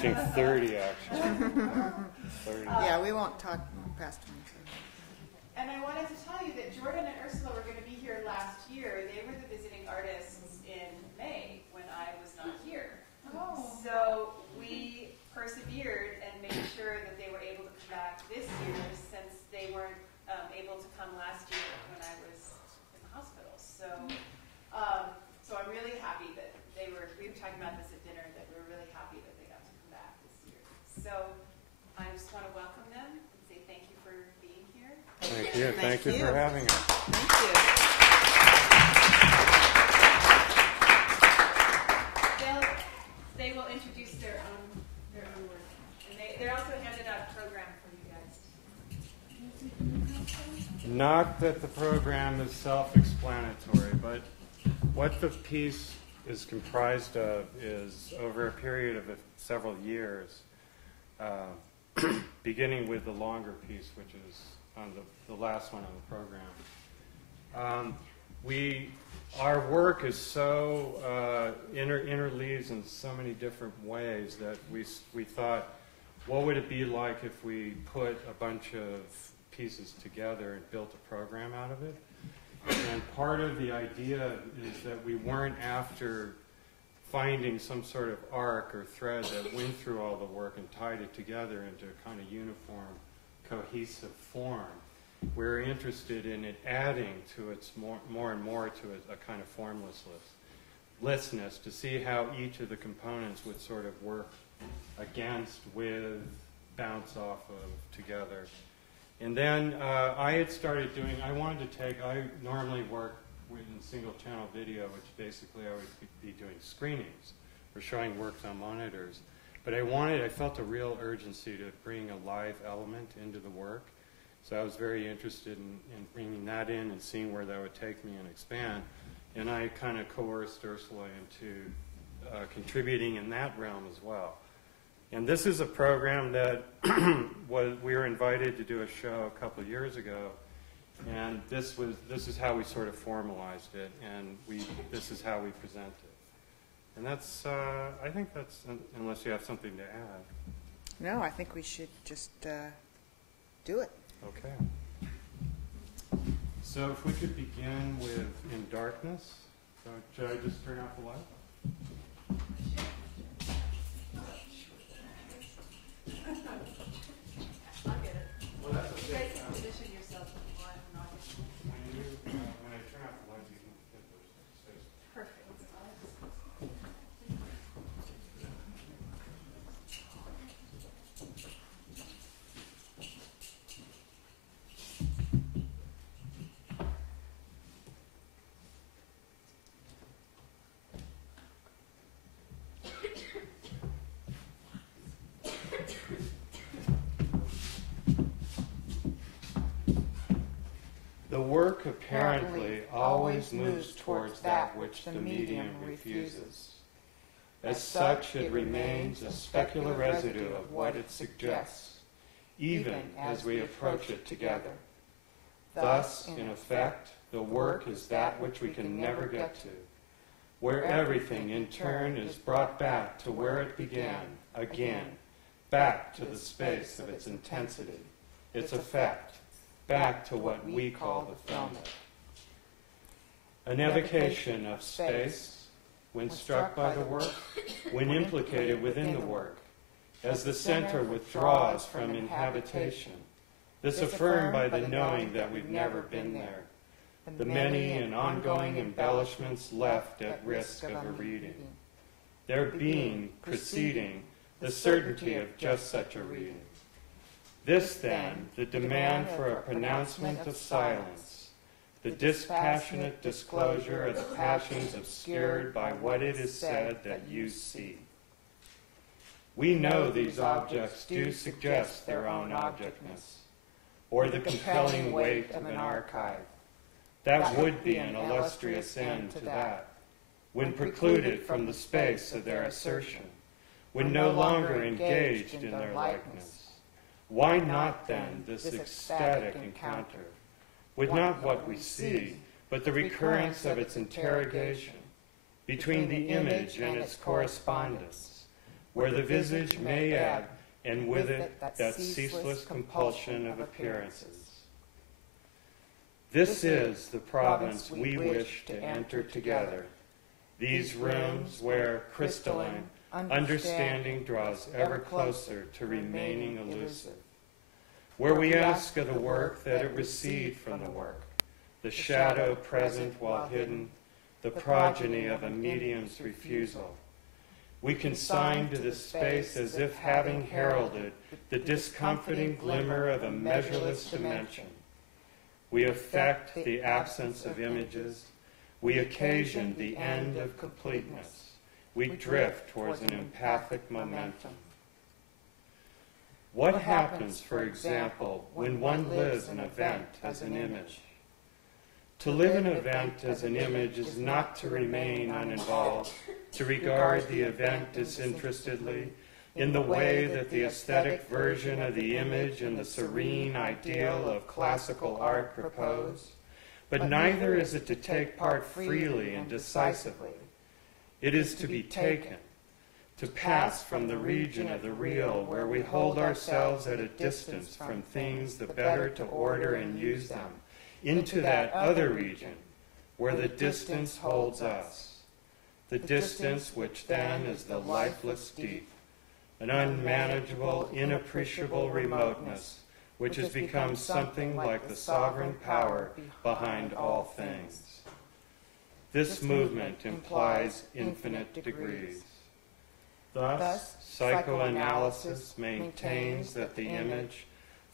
approaching 30, actually. 30. Yeah, we won't talk past 23. And I wanted to tell you that Jordan and Ursula were going to be here last year. They were the visiting artists in May when I was not here. Oh. So we persevered and made sure that they were able to come back this year since they weren't able to come last year when I was in the hospital. So, so I'm really happy that we were talking about this at dinner, that we were really happy that they got to come back this year. So I just want to welcome them and say thank you for being here. Thank you. Thank you for having us. Thank you. They will introduce their own work. And they also handed out a program for you guys. Not that the program is self-explanatory, but what the piece is comprised of is over a period of several years, beginning with the longer piece, which is on the last one on the program. Our work is so interleaves in so many different ways that we thought, what would it be like if we put a bunch of pieces together and built a program out of it? And part of the idea is that we weren't after finding some sort of arc or thread that went through all the work and tied it together into a kind of uniform, cohesive form. We're interested in it adding to its more and more to a kind of formlessness to see how each of the components would sort of work against, with, bounce off of together. And then I had started doing, I normally work in single channel video, which basically I would be doing screenings or showing works on monitors. But I felt a real urgency to bring a live element into the work. So I was very interested in bringing that in and seeing where that would take me and expand. And I kind of coerced Ursula into contributing in that realm as well. And this is a program that we were invited to do a show a couple of years ago, and this is how we sort of formalized it, and this is how we present it. And that's I think that's, unless you have something to add. No, I think we should just do it. Okay. So if we could begin with In Darkness. So should I just turn off the light? I'll get it. Well, that's You guys can position yourself if you want. when I turn off the light, you can get those spaces. Perfect. The work apparently always moves towards that which the medium refuses. As such, it remains a specular residue of what it suggests, even as we approach it together. Thus, in effect, the work is that which we can never get to, where everything in turn is brought back to where it began, again, back to the space of its intensity, its effect, back to what we call the filmic. An evocation of space, when struck by the work, when implicated within the work, as the center withdraws from inhabitation, this affirmed by the knowing that we've never been there, the many and ongoing embellishments left at risk of a reading, their being preceding the certainty of just such a reading. This, then, the demand for a pronouncement of silence, the dispassionate disclosure of the passions obscured by what it is said that you see. We know these objects do suggest their own objectness, or the compelling weight of an archive. That would be an illustrious end to that, when precluded from the space of their assertion, when no longer engaged in their likeness. Why not, then, this ecstatic encounter, with not what we see, but the recurrence of its interrogation, between the image and its correspondence, where the visage may ebb, and with it that ceaseless compulsion of appearances. This is the province we wish to enter together, these rooms where crystalline understanding draws ever closer to remaining elusive, where we ask of the work that it recede from the work, the shadow present while hidden, the progeny of a medium's refusal. We consign to this space as if having heralded the discomforting glimmer of a measureless dimension. We affect the absence of images. We occasion the end of completeness. We drift towards an empathic momentum. What happens, for example, when one lives an event as an image? To live an event as an image is not to remain uninvolved, to regard the event disinterestedly, in the way that the aesthetic version of the image and the serene ideal of classical art propose. But neither is it to take part freely and decisively. It is to be taken, to pass from the region of the real, where we hold ourselves at a distance from things the better to order and use them, into that other region, where the distance holds us, the distance which then is the lifeless deep, an unmanageable, inappreciable remoteness, which has become something like the sovereign power behind all things. This movement implies infinite degrees. Thus, psychoanalysis maintains that the image,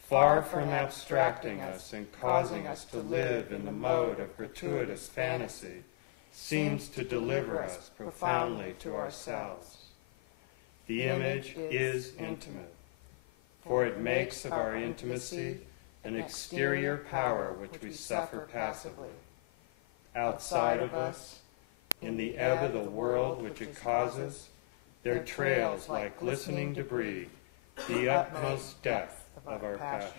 far from abstracting us and causing us to live in the mode of gratuitous fantasy, seems to deliver us profoundly to ourselves. The image is intimate, for it makes of our intimacy an exterior power which we suffer passively. Outside of us, in the ebb of the world which it causes, there trails like glistening debris the utmost depth of our passions.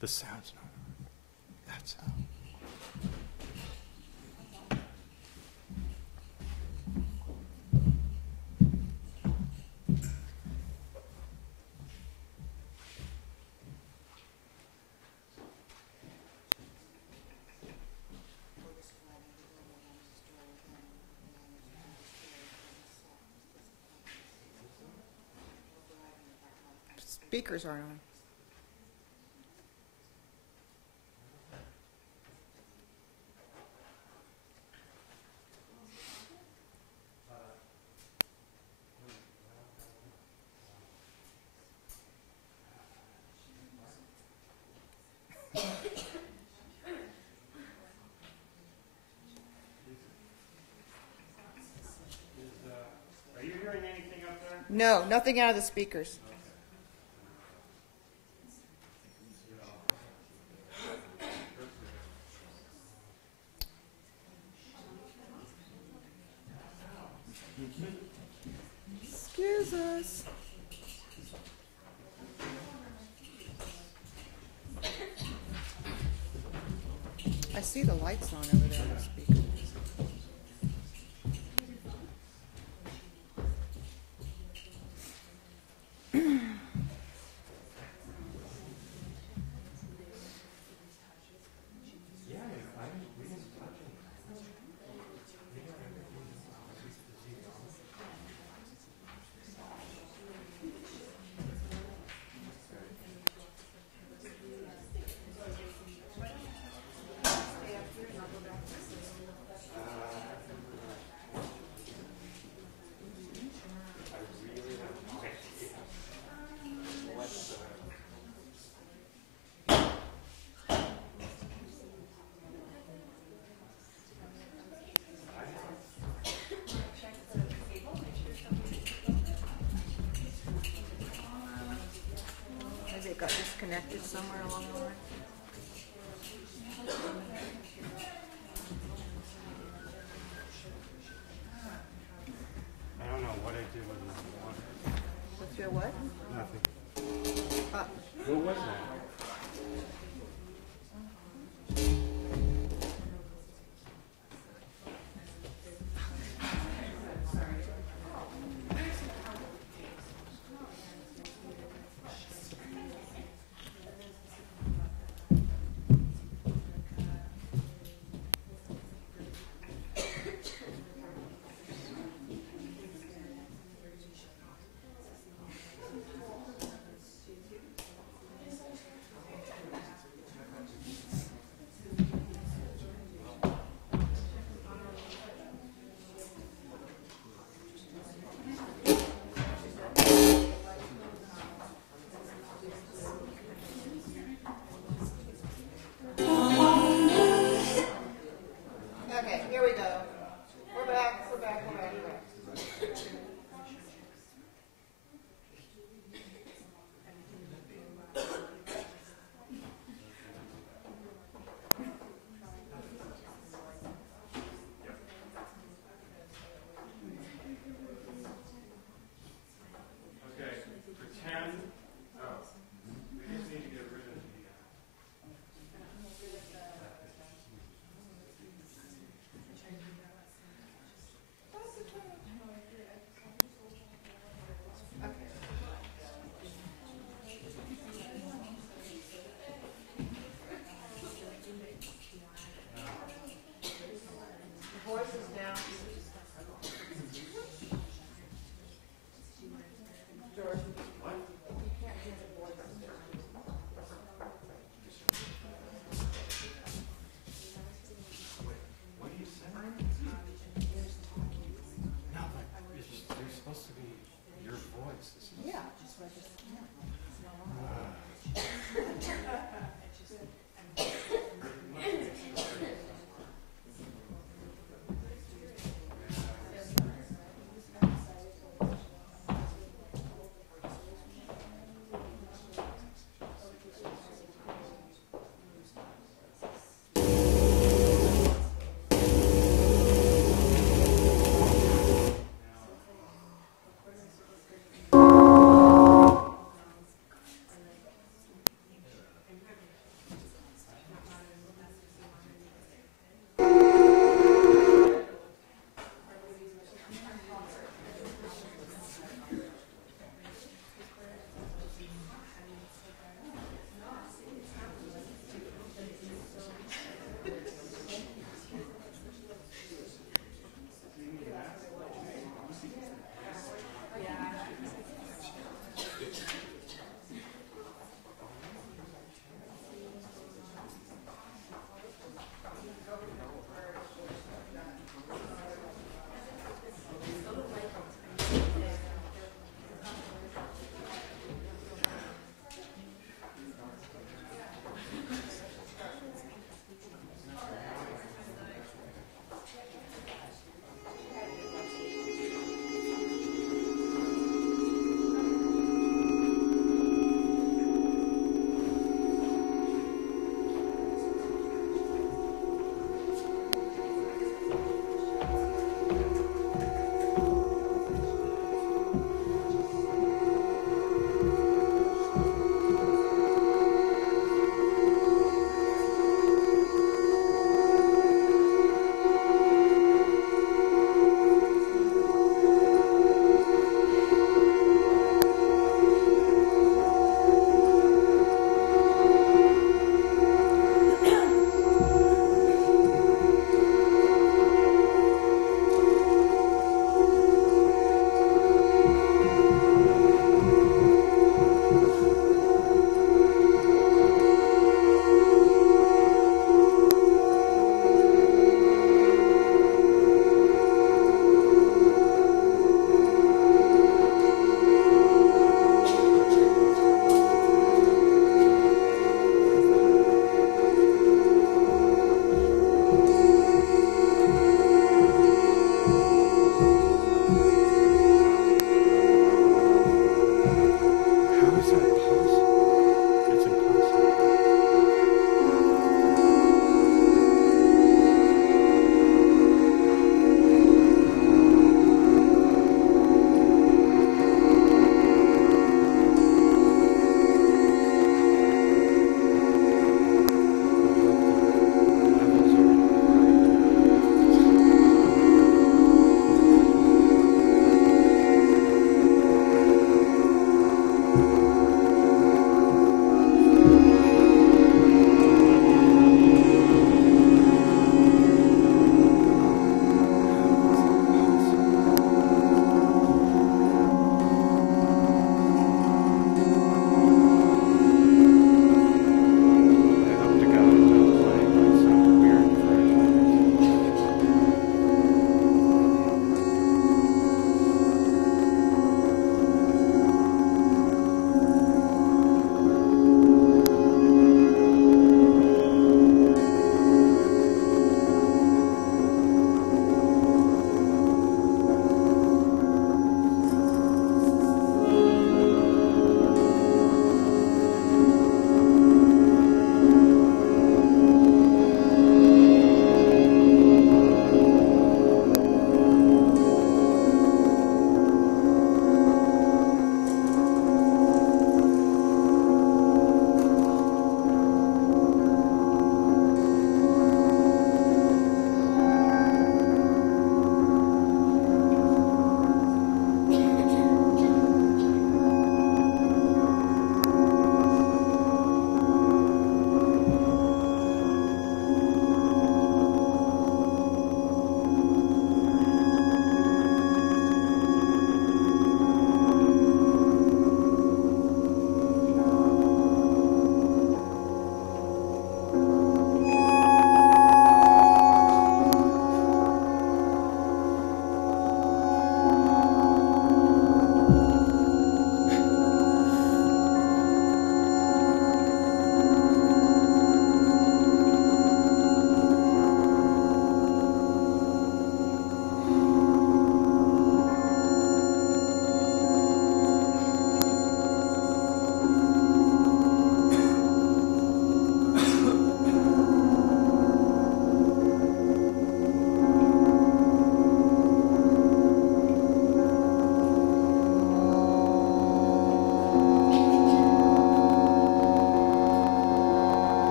The sound's not on. That's how. Speakers aren't on. Are you hearing anything up there? No, nothing out of the speakers. Excuse us. I see the lights on over there on the speaker. somewhere along the line. I don't know what I did with my water. With your what? Nothing. Uh, What was that?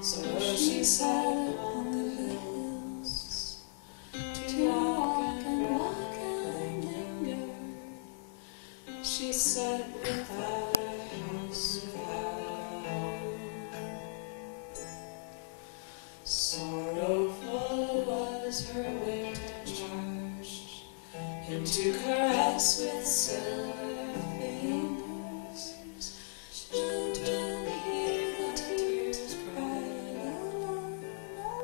So she sat on the hills to walk and linger. She sat without a house, without a home. Sorrowful was her winter charge, and to caress with silver fingers, she didn't hear the tears cry, la, la, la,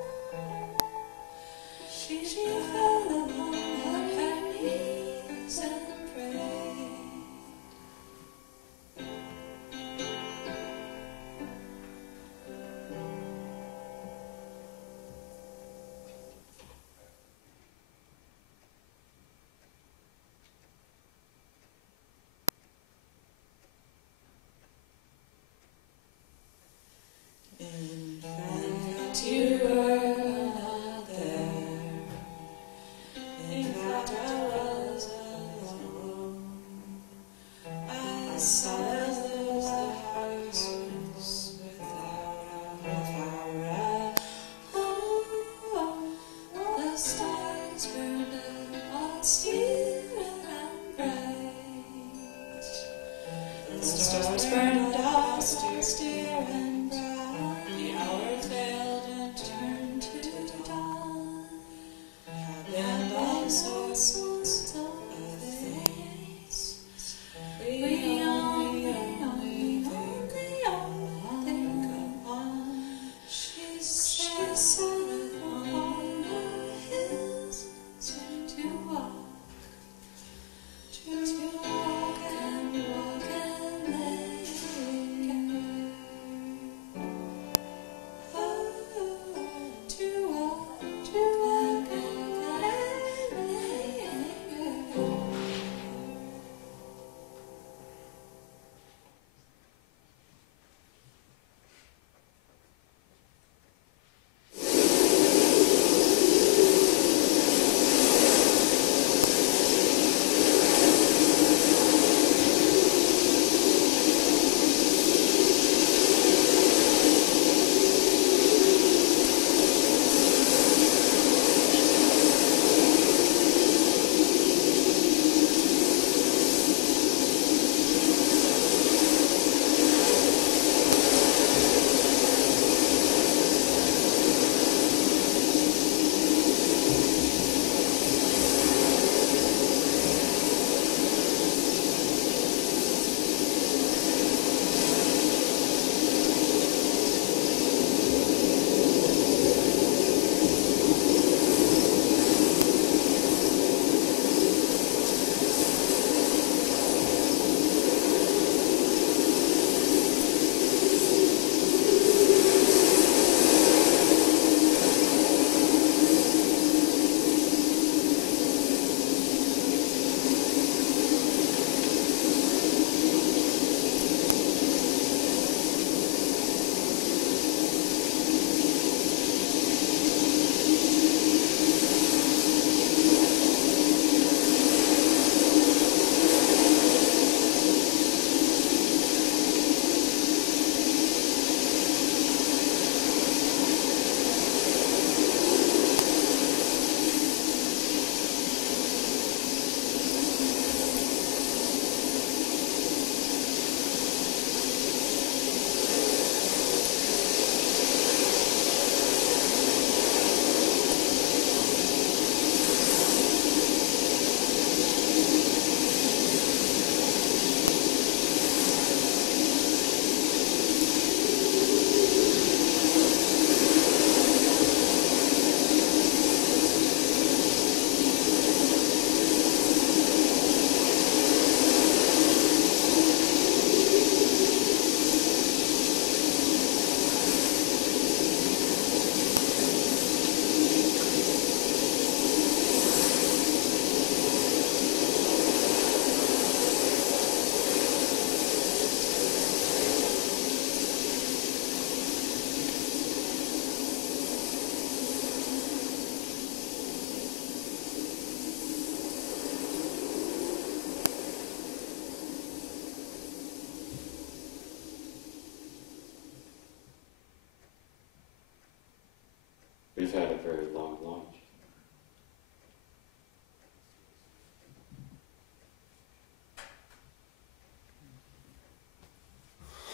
very long lunch.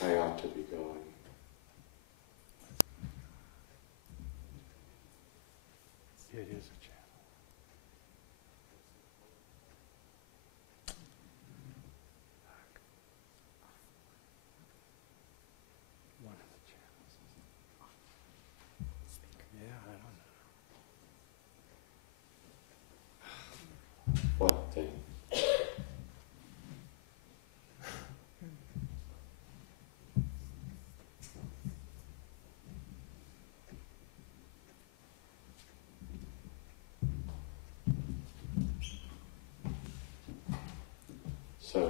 I ought to be going. It is a channel. One of the channels. Yeah, I don't know. What thing? So,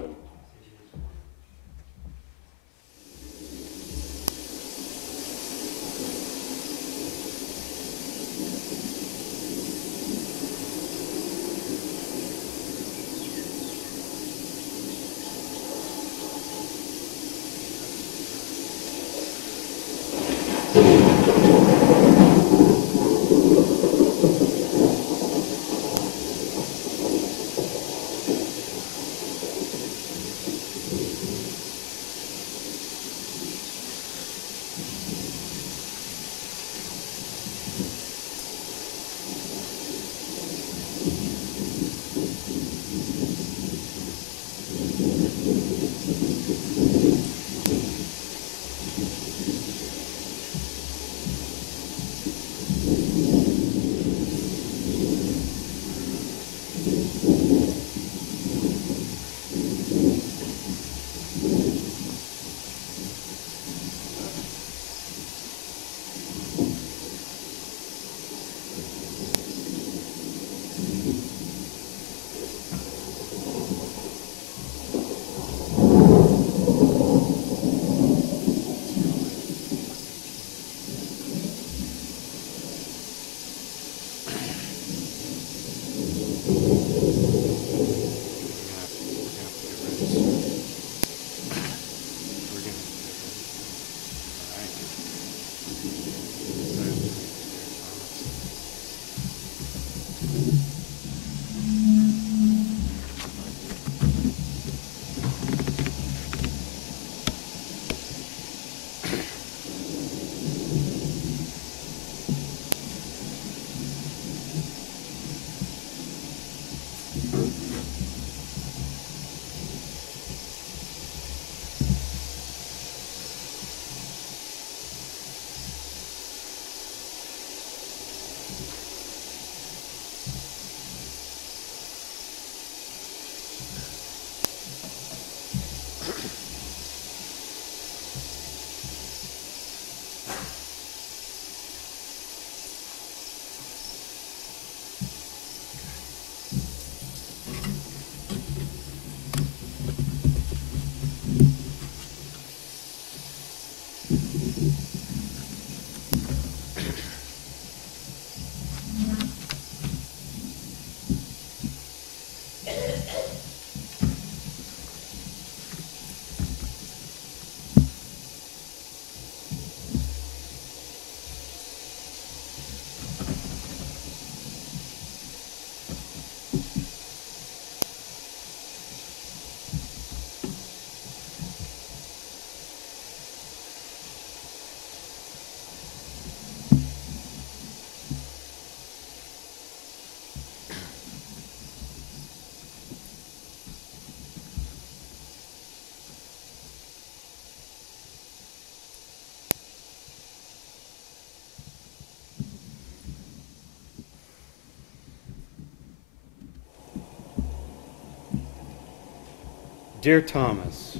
Dear Thomas,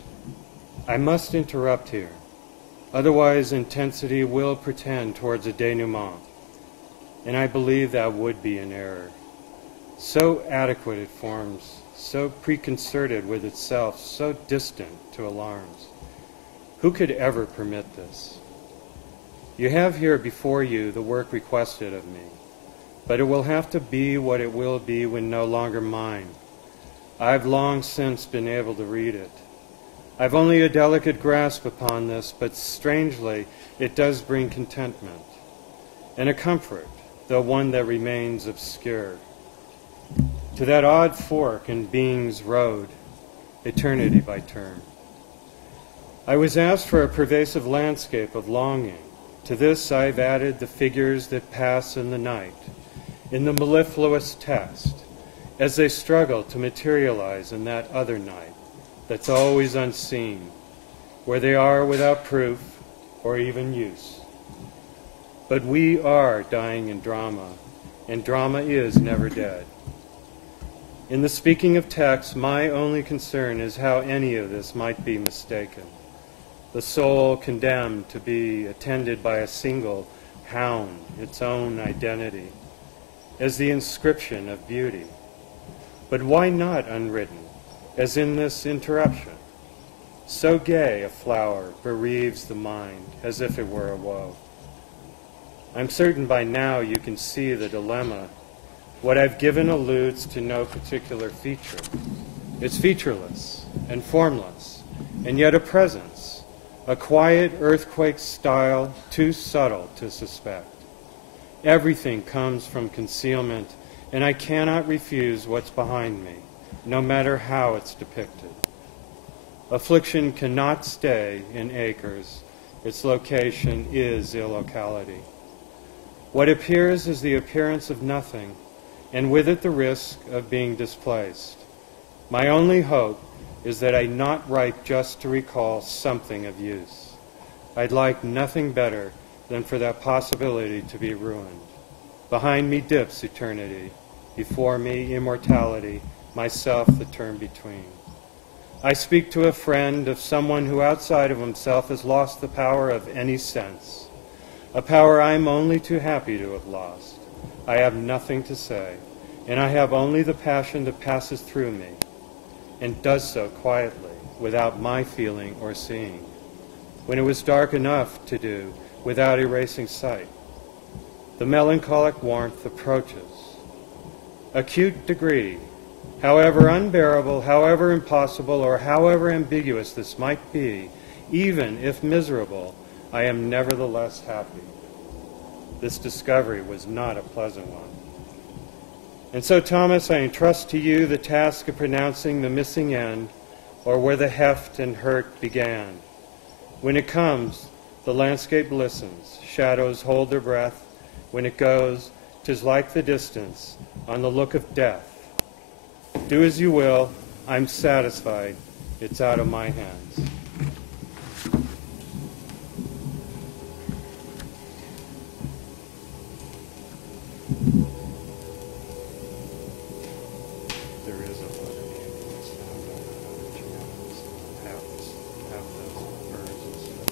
I must interrupt here. Otherwise, intensity will pretend towards a denouement, and I believe that would be an error. So adequate it forms, so preconcerted with itself, so distant to alarms. Who could ever permit this? You have here before you the work requested of me, but it will have to be what it will be when no longer mine. I've long since been able to read it. I've only a delicate grasp upon this, but strangely, it does bring contentment and a comfort though one that remains obscure. To that odd fork in being's road, eternity by turn. I was asked for a pervasive landscape of longing. To this I've added the figures that pass in the night, in the mellifluous text, as they struggle to materialize in that other night that's always unseen, where they are without proof or even use. But we are dying in drama, and drama is never dead. In the speaking of text, my only concern is how any of this might be mistaken. The soul condemned to be attended by a single hound, its own identity, as the inscription of beauty. But why not unwritten, as in this interruption? So gay a flower bereaves the mind, as if it were a woe. I'm certain by now you can see the dilemma. What I've given alludes to no particular feature. It's featureless and formless, and yet a presence, a quiet earthquake style too subtle to suspect. Everything comes from concealment, and I cannot refuse what's behind me, no matter how it's depicted. Affliction cannot stay in acres. Its location is illocality. What appears is the appearance of nothing, and with it the risk of being displaced. My only hope is that I not write just to recall something of use. I'd like nothing better than for that possibility to be ruined. Behind me dips eternity, before me immortality, myself the term between. I speak to a friend of someone who outside of himself has lost the power of any sense, a power I'm only too happy to have lost. I have nothing to say, and I have only the passion that passes through me, and does so quietly, without my feeling or seeing, when it was dark enough to do, without erasing sight. The melancholic warmth approaches. Acute degree, however unbearable, however impossible, or however ambiguous this might be, even if miserable, I am nevertheless happy. This discovery was not a pleasant one. And so, Thomas, I entrust to you the task of pronouncing the missing end, or where the heft and hurt began. When it comes, the landscape listens, shadows hold their breath. When it goes, 'tis like the distance, on the look of death. Do as you will, I'm satisfied, it's out of my hands. There is a lot of ambulance sound on other channels. Have those birds and stuff.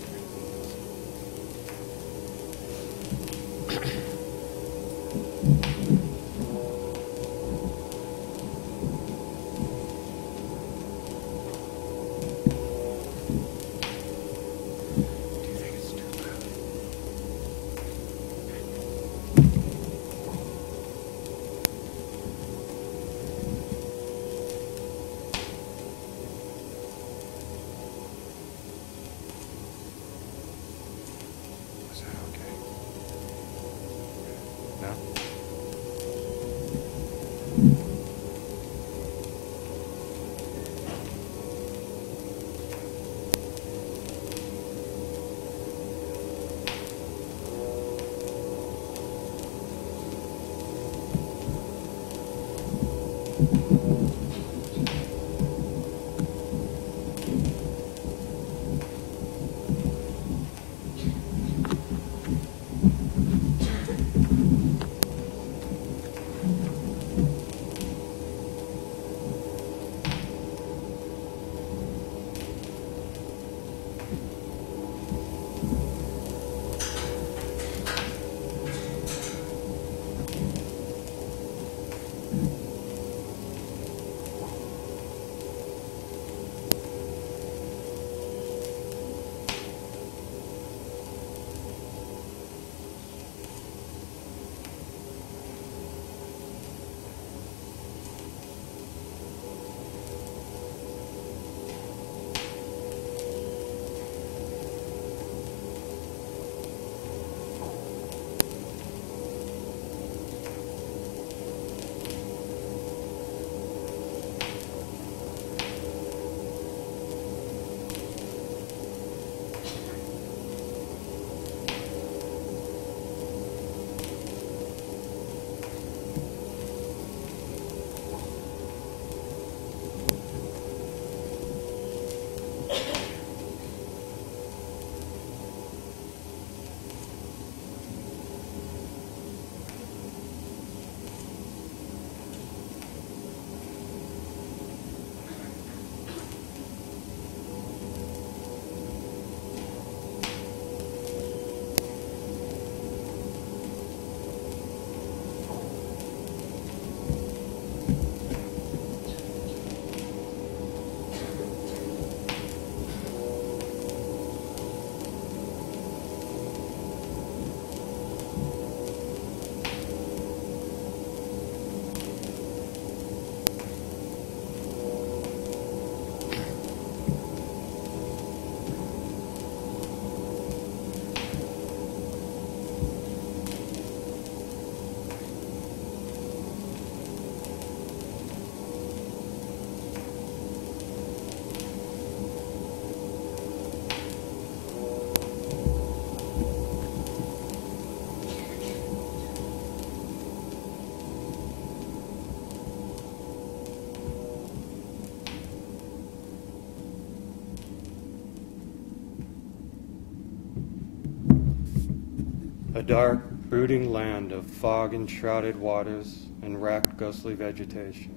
A dark, brooding land of fog-enshrouded waters and wracked ghostly vegetation.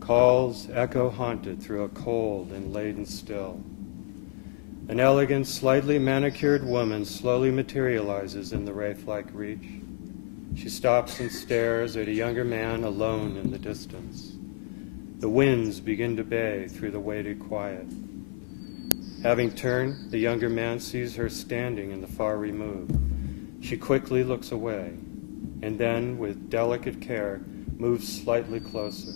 Calls echo haunted through a cold and laden still. An elegant, slightly manicured woman slowly materializes in the wraith-like reach. She stops and stares at a younger man alone in the distance. The winds begin to bay through the weighted quiet. Having turned, the younger man sees her standing in the far remove. She quickly looks away, and then, with delicate care, moves slightly closer.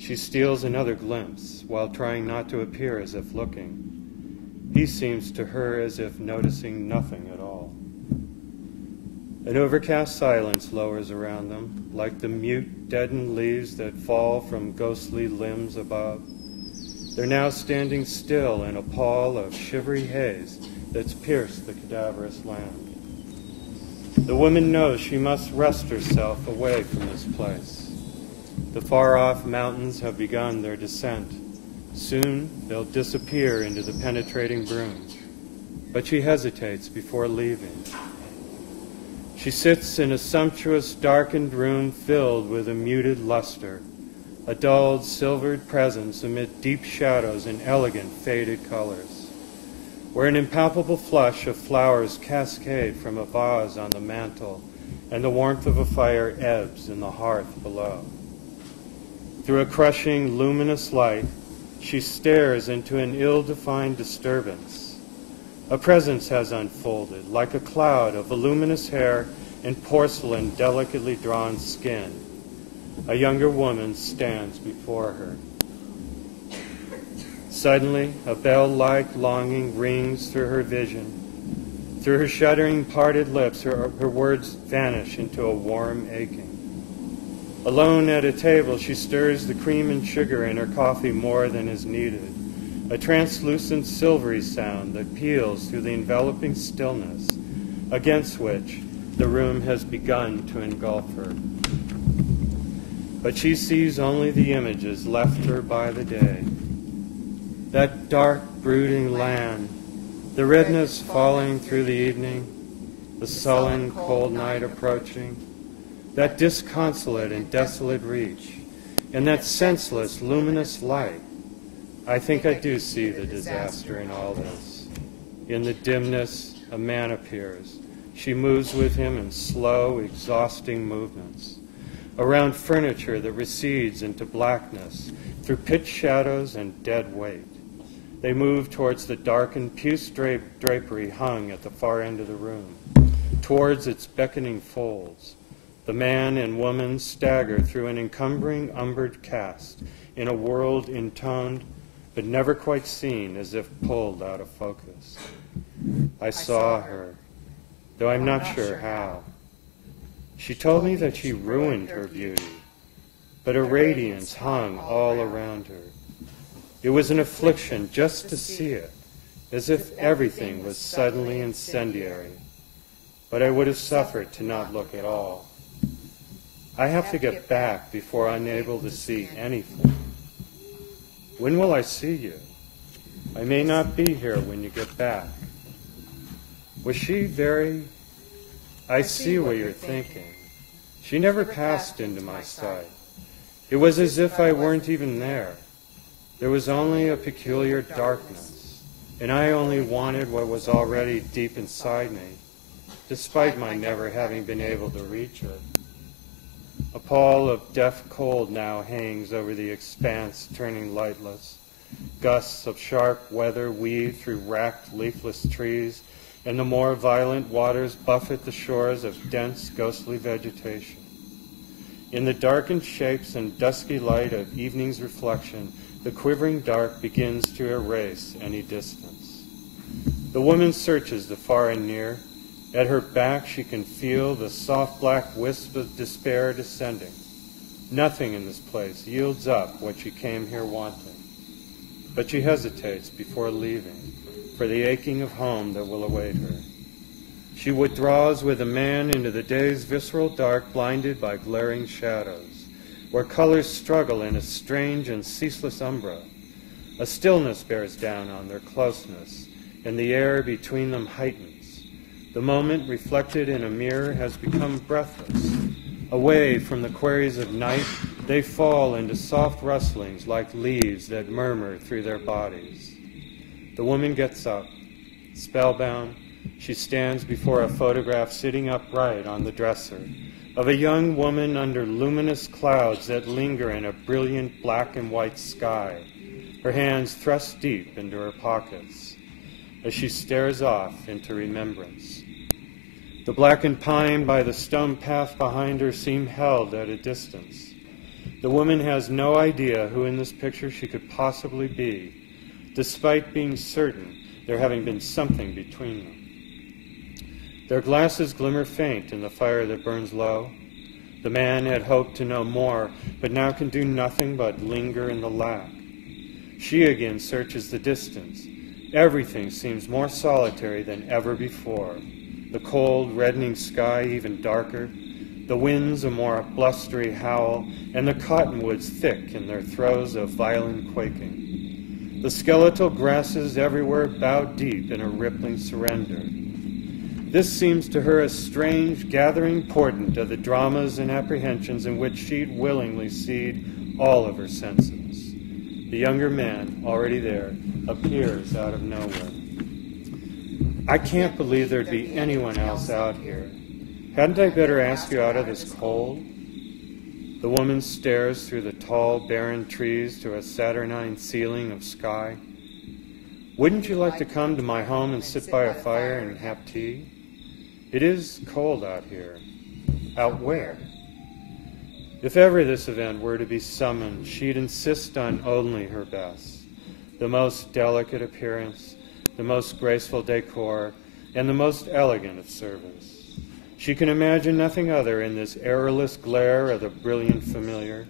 She steals another glimpse, while trying not to appear as if looking. He seems to her as if noticing nothing at all. An overcast silence lowers around them, like the mute, deadened leaves that fall from ghostly limbs above. They're now standing still in a pall of shivery haze that's pierced the cadaverous land. The woman knows she must wrest herself away from this place. The far-off mountains have begun their descent. Soon they'll disappear into the penetrating brume. But she hesitates before leaving. She sits in a sumptuous, darkened room filled with a muted luster, a dulled, silvered presence amid deep shadows and elegant, faded colors, where an impalpable flush of flowers cascade from a vase on the mantel, and the warmth of a fire ebbs in the hearth below. Through a crushing, luminous light, she stares into an ill-defined disturbance. A presence has unfolded, like a cloud of voluminous hair and porcelain, delicately drawn skin. A younger woman stands before her. Suddenly, a bell-like longing rings through her vision. Through her shuddering, parted lips, her words vanish into a warm aching. Alone at a table, she stirs the cream and sugar in her coffee more than is needed, a translucent, silvery sound that peals through the enveloping stillness, against which the room has begun to engulf her. But she sees only the images left her by the day. That dark, brooding land, the redness falling through the evening, the sullen, cold night approaching, that disconsolate and desolate reach, and that senseless, luminous light. I think I do see the disaster in all this. In the dimness, a man appears. She moves with him in slow, exhausting movements, around furniture that recedes into blackness, through pitch shadows and dead weight. They move towards the darkened puce-draped drapery hung at the far end of the room, towards its beckoning folds. The man and woman stagger through an encumbering umbered cast in a world intoned but never quite seen, as if pulled out of focus. I saw her, though I'm not sure how. She told me that she ruined her beauty, but a radiance hung all around her. It was an affliction just to see it, as if everything was suddenly incendiary. But I would have suffered to not look at all. I have to get back before I'm able to see anything. When will I see you? I may not be here when you get back. Was she very... I see what you're thinking. She never passed into my sight. It was as if I weren't even there. There was only a peculiar darkness, and I only wanted what was already deep inside me, despite my never having been able to reach it. A pall of death cold now hangs over the expanse, turning lightless. Gusts of sharp weather weave through racked, leafless trees, and the more violent waters buffet the shores of dense, ghostly vegetation. In the darkened shapes and dusky light of evening's reflection, the quivering dark begins to erase any distance. The woman searches the far and near. At her back she can feel the soft black wisp of despair descending. Nothing in this place yields up what she came here wanting. But she hesitates before leaving, for the aching of home that will await her. She withdraws with a man into the day's visceral dark, blinded by glaring shadows, where colors struggle in a strange and ceaseless umbra. A stillness bears down on their closeness, and the air between them heightens. The moment, reflected in a mirror, has become breathless. Away from the queries of night, they fall into soft rustlings like leaves that murmur through their bodies. The woman gets up. Spellbound, she stands before a photograph sitting upright on the dresser of a young woman under luminous clouds that linger in a brilliant black and white sky, her hands thrust deep into her pockets as she stares off into remembrance. The blackened pine by the stone path behind her seem held at a distance. The woman has no idea who in this picture she could possibly be, despite being certain there having been something between them. Their glasses glimmer faint in the fire that burns low. The man had hoped to know more, but now can do nothing but linger in the lack. She again searches the distance. Everything seems more solitary than ever before. The cold, reddening sky even darker, the winds a more blustery howl, and the cottonwoods thick in their throes of violent quaking. The skeletal grasses everywhere bow deep in a rippling surrender. This seems to her a strange gathering portent of the dramas and apprehensions in which she'd willingly cede all of her senses. The younger man, already there, appears out of nowhere. I can't believe there'd be anyone else out here. Hadn't I better ask you out of this cold? The woman stares through the tall, barren trees to a saturnine ceiling of sky. Wouldn't you like to come to my home and sit by a fire and have tea? It is cold out here. Out where? If ever this event were to be summoned, she'd insist on only her best, the most delicate appearance, the most graceful decor, and the most elegant of service. She can imagine nothing other in this errorless glare of the brilliant familiar.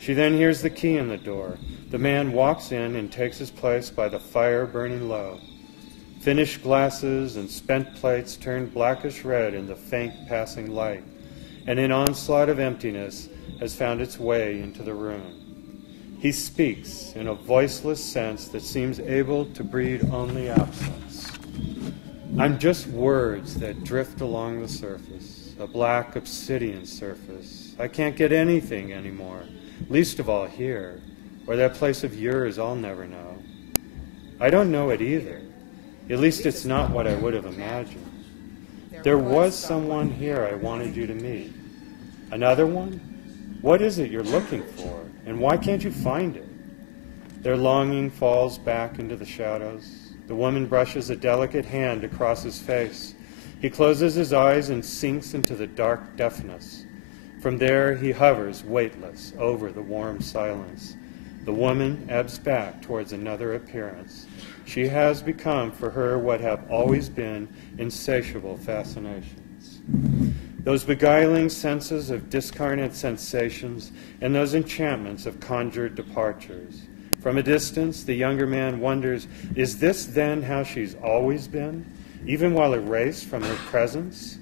She then hears the key in the door. The man walks in and takes his place by the fire burning low. Finished glasses and spent plates turn blackish red in the faint passing light, and an onslaught of emptiness has found its way into the room. He speaks in a voiceless sense that seems able to breed only absence. I'm just words that drift along the surface, a black obsidian surface. I can't get anything anymore, least of all here, or that place of yours I'll never know. I don't know it either. At least it's not what I would have imagined. There was someone here I wanted you to meet. Another one? What is it you're looking for, and why can't you find it? Their longing falls back into the shadows. The woman brushes a delicate hand across his face. He closes his eyes and sinks into the dark deafness. From there he hovers weightless over the warm silence. The woman ebbs back towards another appearance. She has become for her what have always been insatiable fascinations. Those beguiling senses of discarnate sensations and those enchantments of conjured departures. From a distance, the younger man wonders, is this then how she's always been, even while erased from her presence?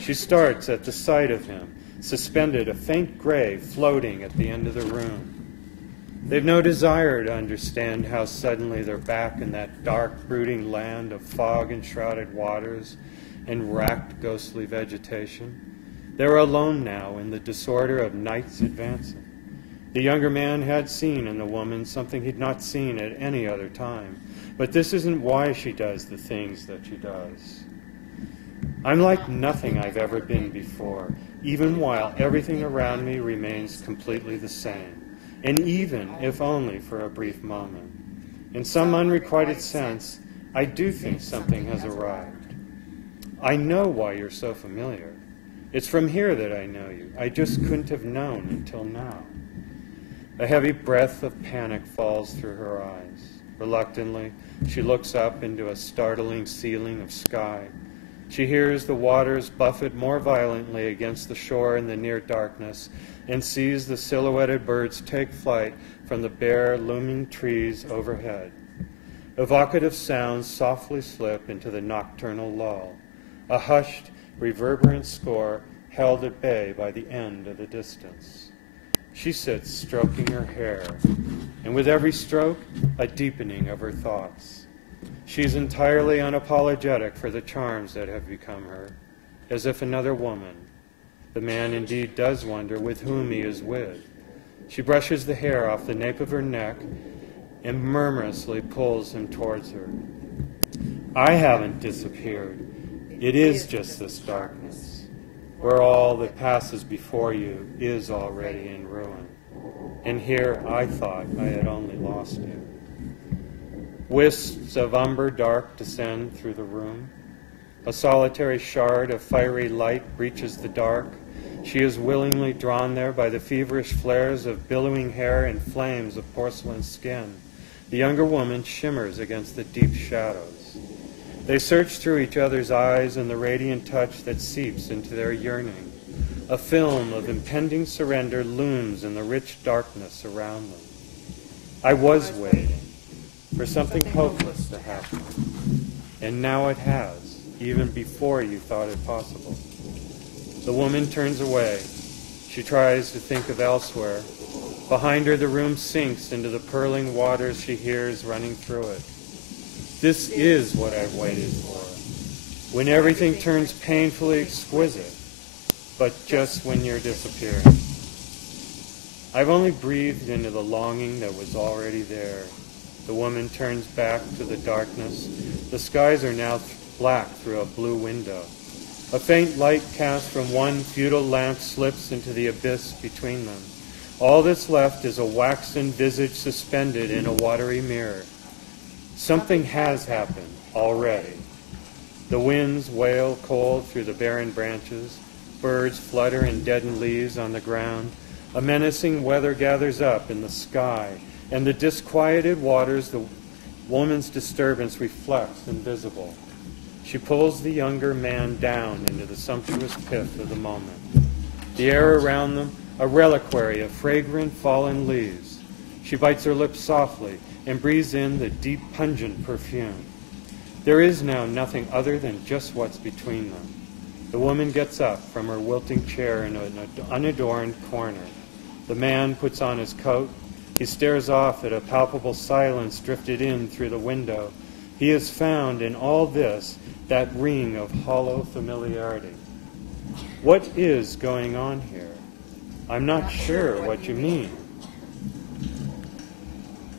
She starts at the sight of him, suspended, a faint gray floating at the end of the room. They've no desire to understand how suddenly they're back in that dark, brooding land of fog-enshrouded waters and racked, ghostly vegetation. They're alone now in the disorder of night's advancing. The younger man had seen in the woman something he'd not seen at any other time, but this isn't why she does the things that she does. I'm like nothing I've ever been before, even while everything around me remains completely the same. And even if only for a brief moment. In some unrequited sense, I do think something has arrived. I know why you're so familiar. It's from here that I know you. I just couldn't have known until now. A heavy breath of panic falls through her eyes. Reluctantly, she looks up into a startling ceiling of sky. She hears the waters buffet more violently against the shore in the near darkness, and sees the silhouetted birds take flight from the bare, looming trees overhead. Evocative sounds softly slip into the nocturnal lull, a hushed, reverberant score held at bay by the end of the distance. She sits stroking her hair, and with every stroke, a deepening of her thoughts. She's entirely unapologetic for the charms that have become her, as if another woman. The man indeed does wonder with whom he is with. She brushes the hair off the nape of her neck and murmurously pulls him towards her. I haven't disappeared. It is just this darkness, where all that passes before you is already in ruin. And here I thought I had only lost you. Wisps of umber dark descend through the room. A solitary shard of fiery light breaches the dark. She is willingly drawn there by the feverish flares of billowing hair and flames of porcelain skin. The younger woman shimmers against the deep shadows. They search through each other's eyes in the radiant touch that seeps into their yearning. A film of impending surrender looms in the rich darkness around them. I was waiting for something hopeless to happen, and now it has, even before you thought it possible. The woman turns away. She tries to think of elsewhere. Behind her, the room sinks into the purling waters she hears running through it. This is what I've waited for, when everything turns painfully exquisite, but just when you're disappearing. I've only breathed into the longing that was already there. The woman turns back to the darkness. The skies are now black through a blue window. A faint light cast from one futile lamp slips into the abyss between them. All that's left is a waxen visage suspended in a watery mirror. Something has happened already. The winds wail cold through the barren branches. Birds flutter in deadened leaves on the ground. A menacing weather gathers up in the sky, and the disquieted waters the woman's disturbance reflects invisible. She pulls the younger man down into the sumptuous pith of the moment. The air around them, a reliquary of fragrant fallen leaves. She bites her lips softly and breathes in the deep, pungent perfume. There is now nothing other than just what's between them. The woman gets up from her wilting chair in an unadorned corner. The man puts on his coat. He stares off at a palpable silence drifted in through the window. He has found in all this that ring of hollow familiarity. What is going on here? I'm not sure what you mean.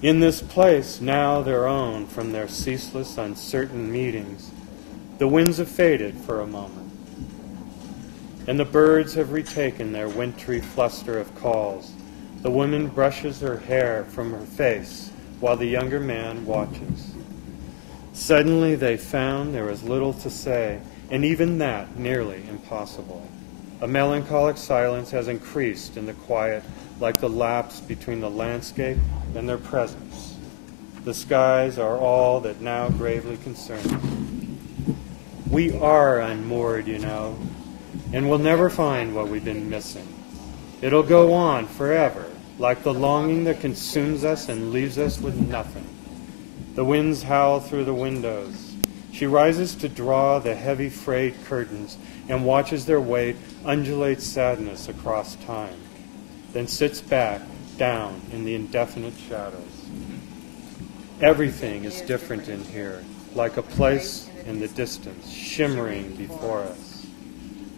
In this place, now their own from their ceaseless, uncertain meetings, the winds have faded for a moment, and the birds have retaken their wintry fluster of calls. The woman brushes her hair from her face while the younger man watches. Suddenly they found there was little to say, and even that nearly impossible. A melancholic silence has increased in the quiet, like the lapse between the landscape and their presence. The skies are all that now gravely concerns them. We are unmoored, you know, and we'll never find what we've been missing. It'll go on forever, like the longing that consumes us and leaves us with nothing. The winds howl through the windows. She rises to draw the heavy frayed curtains and watches their weight undulate sadness across time, then sits back, down in the indefinite shadows. Everything is different in here, like a place in the distance, shimmering before us.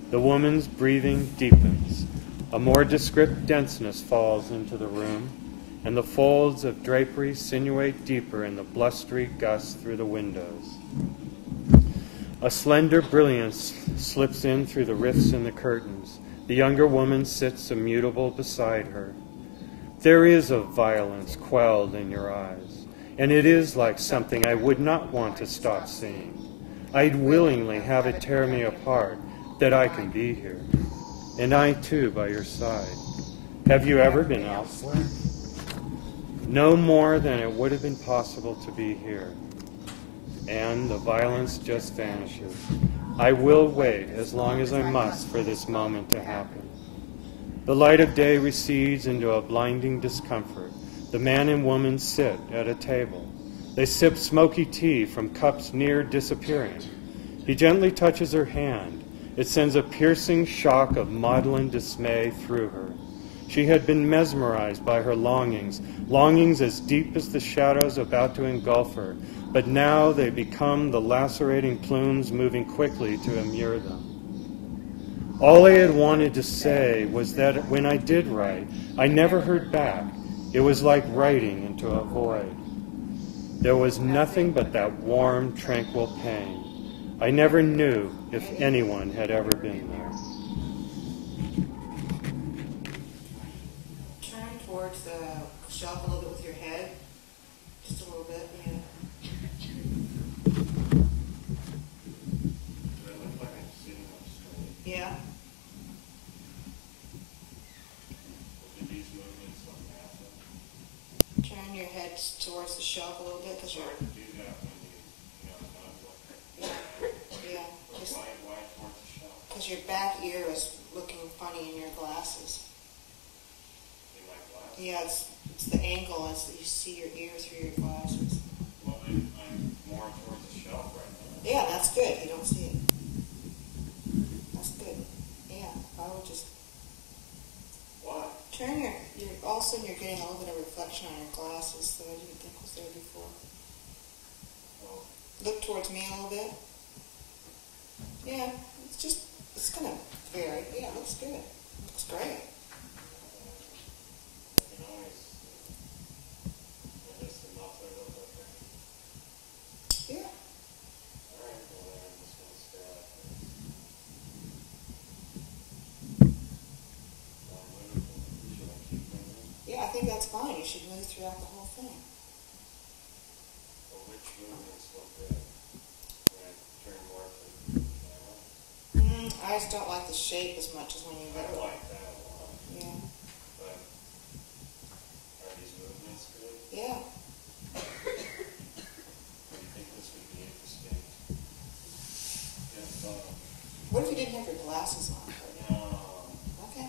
The woman's breathing deepens. A more descript denseness falls into the room, and the folds of drapery sinuate deeper in the blustery gusts through the windows. A slender brilliance slips in through the rifts in the curtains. The younger woman sits immutable beside her. There is a violence quelled in your eyes, and it is like something I would not want to stop seeing. I'd willingly have it tear me apart, that I can be here, and I too by your side. Have you ever been elsewhere? No more than it would have been possible to be here. And the violence just vanishes. I will wait as long as I must for this moment to happen. The light of day recedes into a blinding discomfort. The man and woman sit at a table. They sip smoky tea from cups near disappearing. He gently touches her hand. It sends a piercing shock of maudlin dismay through her. She had been mesmerized by her longings, longings as deep as the shadows about to engulf her, but now they become the lacerating plumes moving quickly to immure them. All I had wanted to say was that when I did write, I never heard back. It was like writing into a void. There was nothing but that warm, tranquil pain. I never knew if anyone had ever been there. Turn towards the shelf a little bit with your head. Just a little bit, yeah. Yeah. Turn your head towards the shelf a little bit because you're. Yeah. Just because your back ear is looking funny in your glasses. Yeah, it's the angle as you see your ear through your glasses. Well, I'm more towards the shelf right now. Yeah, that's good. You don't see it. That's good. Yeah, I would just. Why? Turn your. All of a sudden you're getting a little bit of reflection on your glasses that I didn't think was there before. Oh. Look towards me a little bit. Yeah, it's going to vary. Yeah, it looks good. Looks great. Yeah. Yeah, I think that's fine. You should move throughout the whole thing. Well, which movements look good? When I turn more to the camera? I just don't like the shape as much as when you I go. like that a lot. Yeah. But are these movements good? Yeah. Do you think this would be interesting? If, What if you didn't have your glasses on? Okay.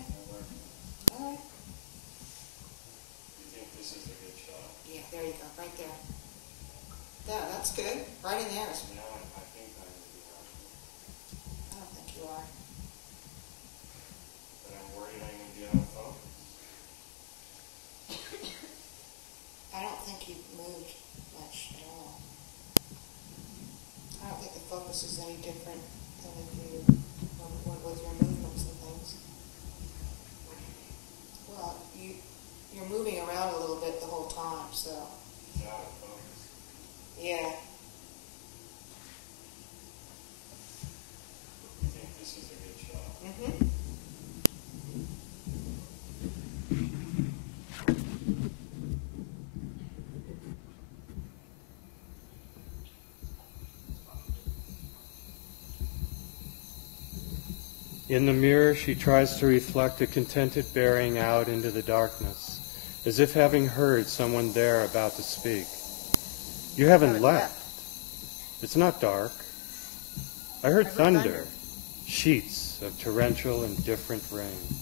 All right. You think this is a good shot? Yeah, there you go. Right there. Yeah, that's good. Right in there. No, I think I would be happy. I don't think you are. But I'm worried I'm going to get out of focus. I don't think you moved much at all. I don't think the focus is any different than if you with your movements and things. Well, you're moving around a little bit the whole time, so It's out of focus. yeah. You think this is a good shot? Mm-hmm. In the mirror, she tries to reflect a contented bearing out into the darkness, as if having heard someone there about to speak. You haven't left. It's not dark. I heard thunder, sheets of torrential and different rain.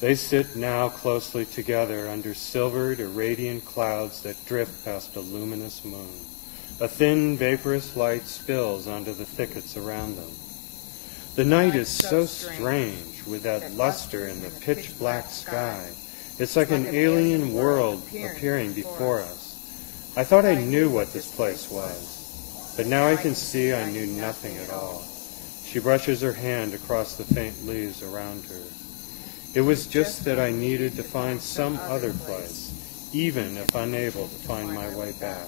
They sit now closely together under silvered, irradiant clouds that drift past a luminous moon. A thin, vaporous light spills onto the thickets around them. The night is so strange, with that luster in the pitch-black sky. It's like an alien world appearing before us. I thought I knew what this place was, but now I can see I knew nothing at all. She brushes her hand across the faint leaves around her. It was just that I needed to find some other place, even if unable to find my way back.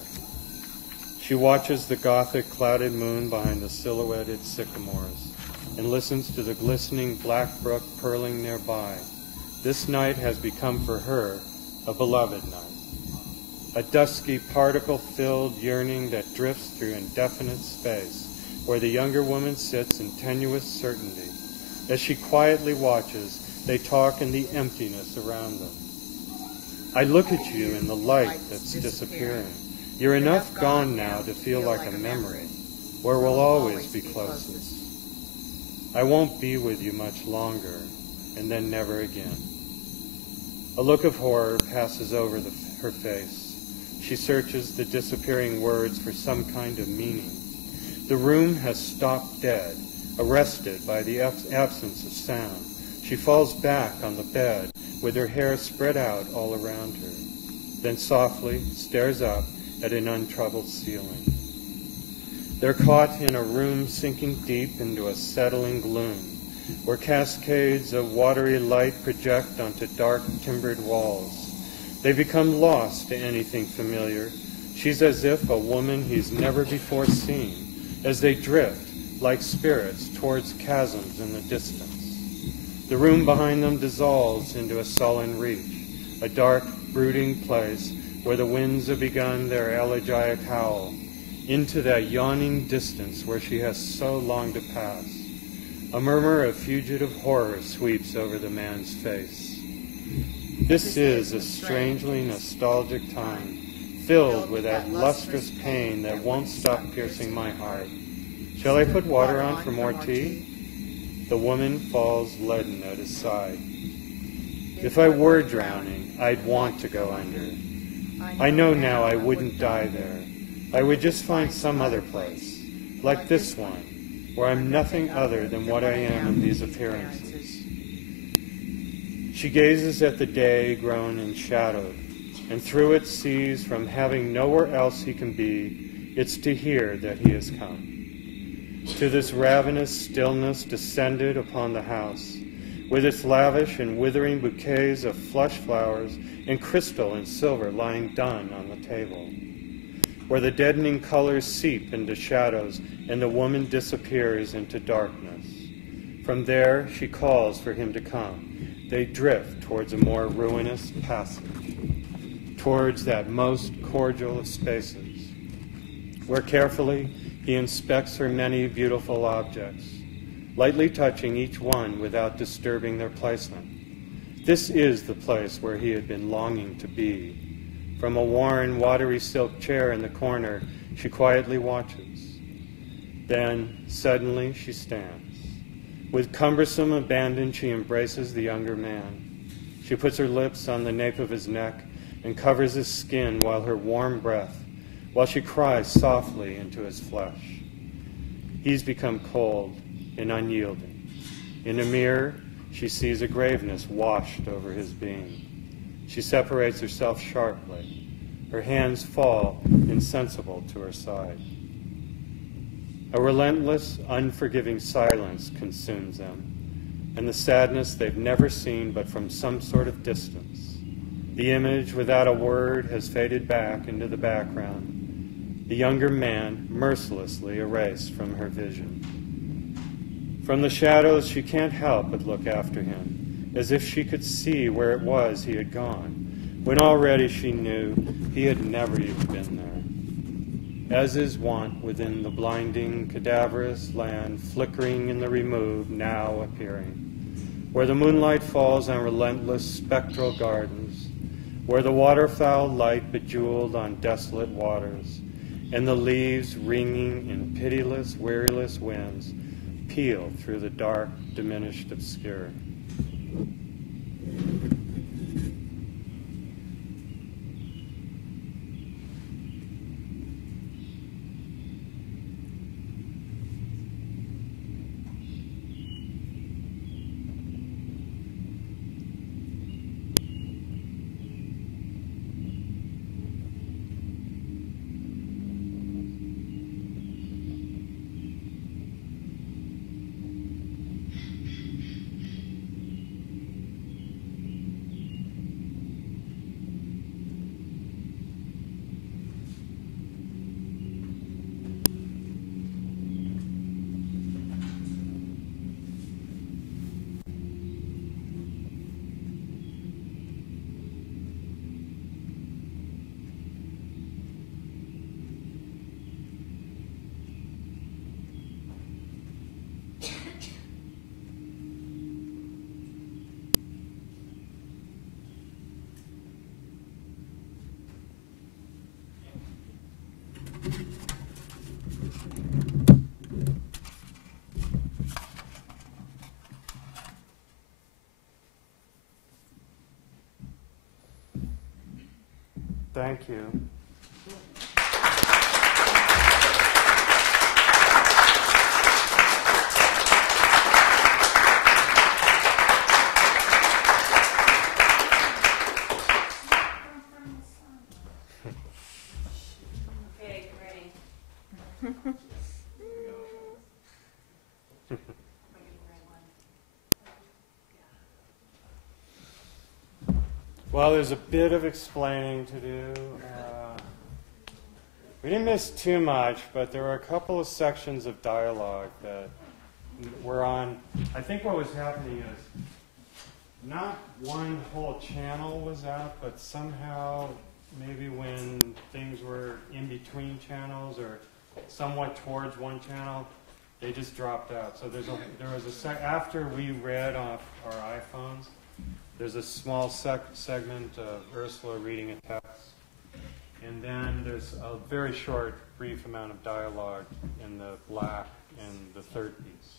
She watches the Gothic clouded moon behind the silhouetted sycamores, and listens to the glistening black brook purling nearby. This night has become for her a beloved night. A dusky particle-filled yearning that drifts through indefinite space, where the younger woman sits in tenuous certainty. As she quietly watches, they talk in the emptiness around them. I look at you in the light that's disappearing. You're enough gone now to feel like a memory, where we'll always be closest. I won't be with you much longer, and then never again. A look of horror passes over her face. She searches the disappearing words for some kind of meaning. The room has stopped dead, arrested by the absence of sound. She falls back on the bed with her hair spread out all around her, then softly stares up at an untroubled ceiling. They're caught in a room sinking deep into a settling gloom, where cascades of watery light project onto dark timbered walls. They become lost to anything familiar. She's as if a woman he's never before seen, as they drift like spirits towards chasms in the distance. The room behind them dissolves into a sullen reach, a dark, brooding place where the winds have begun their elegiac howl, into that yawning distance where she has so long to pass. A murmur of fugitive horror sweeps over the man's face. This is a strangely nostalgic time, filled with that lustrous pain that won't stop piercing my heart. Shall I put water on for more tea? The woman falls leaden at his side. If I were drowning, I'd want to go under. I know now I wouldn't die there. I would just find some other place, like this one, where I'm nothing other than what I am in these appearances. She gazes at the day grown enshadowed, and through it sees from having nowhere else he can be, it's to here that he has come. To this ravenous stillness descended upon the house, with its lavish and withering bouquets of flush flowers and crystal and silver lying done on the table, where the deadening colors seep into shadows and the woman disappears into darkness. From there she calls for him to come. They drift towards a more ruinous passage, towards that most cordial of spaces, where carefully he inspects her many beautiful objects, lightly touching each one without disturbing their placement. This is the place where he had been longing to be. From a worn, watery silk chair in the corner, she quietly watches. Then, suddenly, she stands. With cumbersome abandon, she embraces the younger man. She puts her lips on the nape of his neck and covers his skin while she cries softly into his flesh. He's become cold and unyielding. In a mirror, she sees a graveness washed over his being. She separates herself sharply. Her hands fall, insensible, to her side. A relentless, unforgiving silence consumes them, and the sadness they've never seen but from some sort of distance. The image, without a word, has faded back into the background, the younger man mercilessly erased from her vision. From the shadows, she can't help but look after him, as if she could see where it was he had gone, when already she knew he had never even been there. As is wont within the blinding, cadaverous land, flickering in the remove, now appearing, where the moonlight falls on relentless spectral gardens, where the waterfowl light bejeweled on desolate waters, and the leaves ringing in pitiless, weariless winds peel through the dark, diminished obscurity. Thank you. Well, there's a bit of explaining to do. We didn't miss too much, but there were a couple of sections of dialogue that were on. I think what was happening is not one whole channel was out, but somehow maybe when things were in between channels or somewhat towards one channel, they just dropped out. So there was a after we read off our iPhones, there's a small segment of Ursula reading a text, and then there's a very short, brief amount of dialogue in the black and the third piece.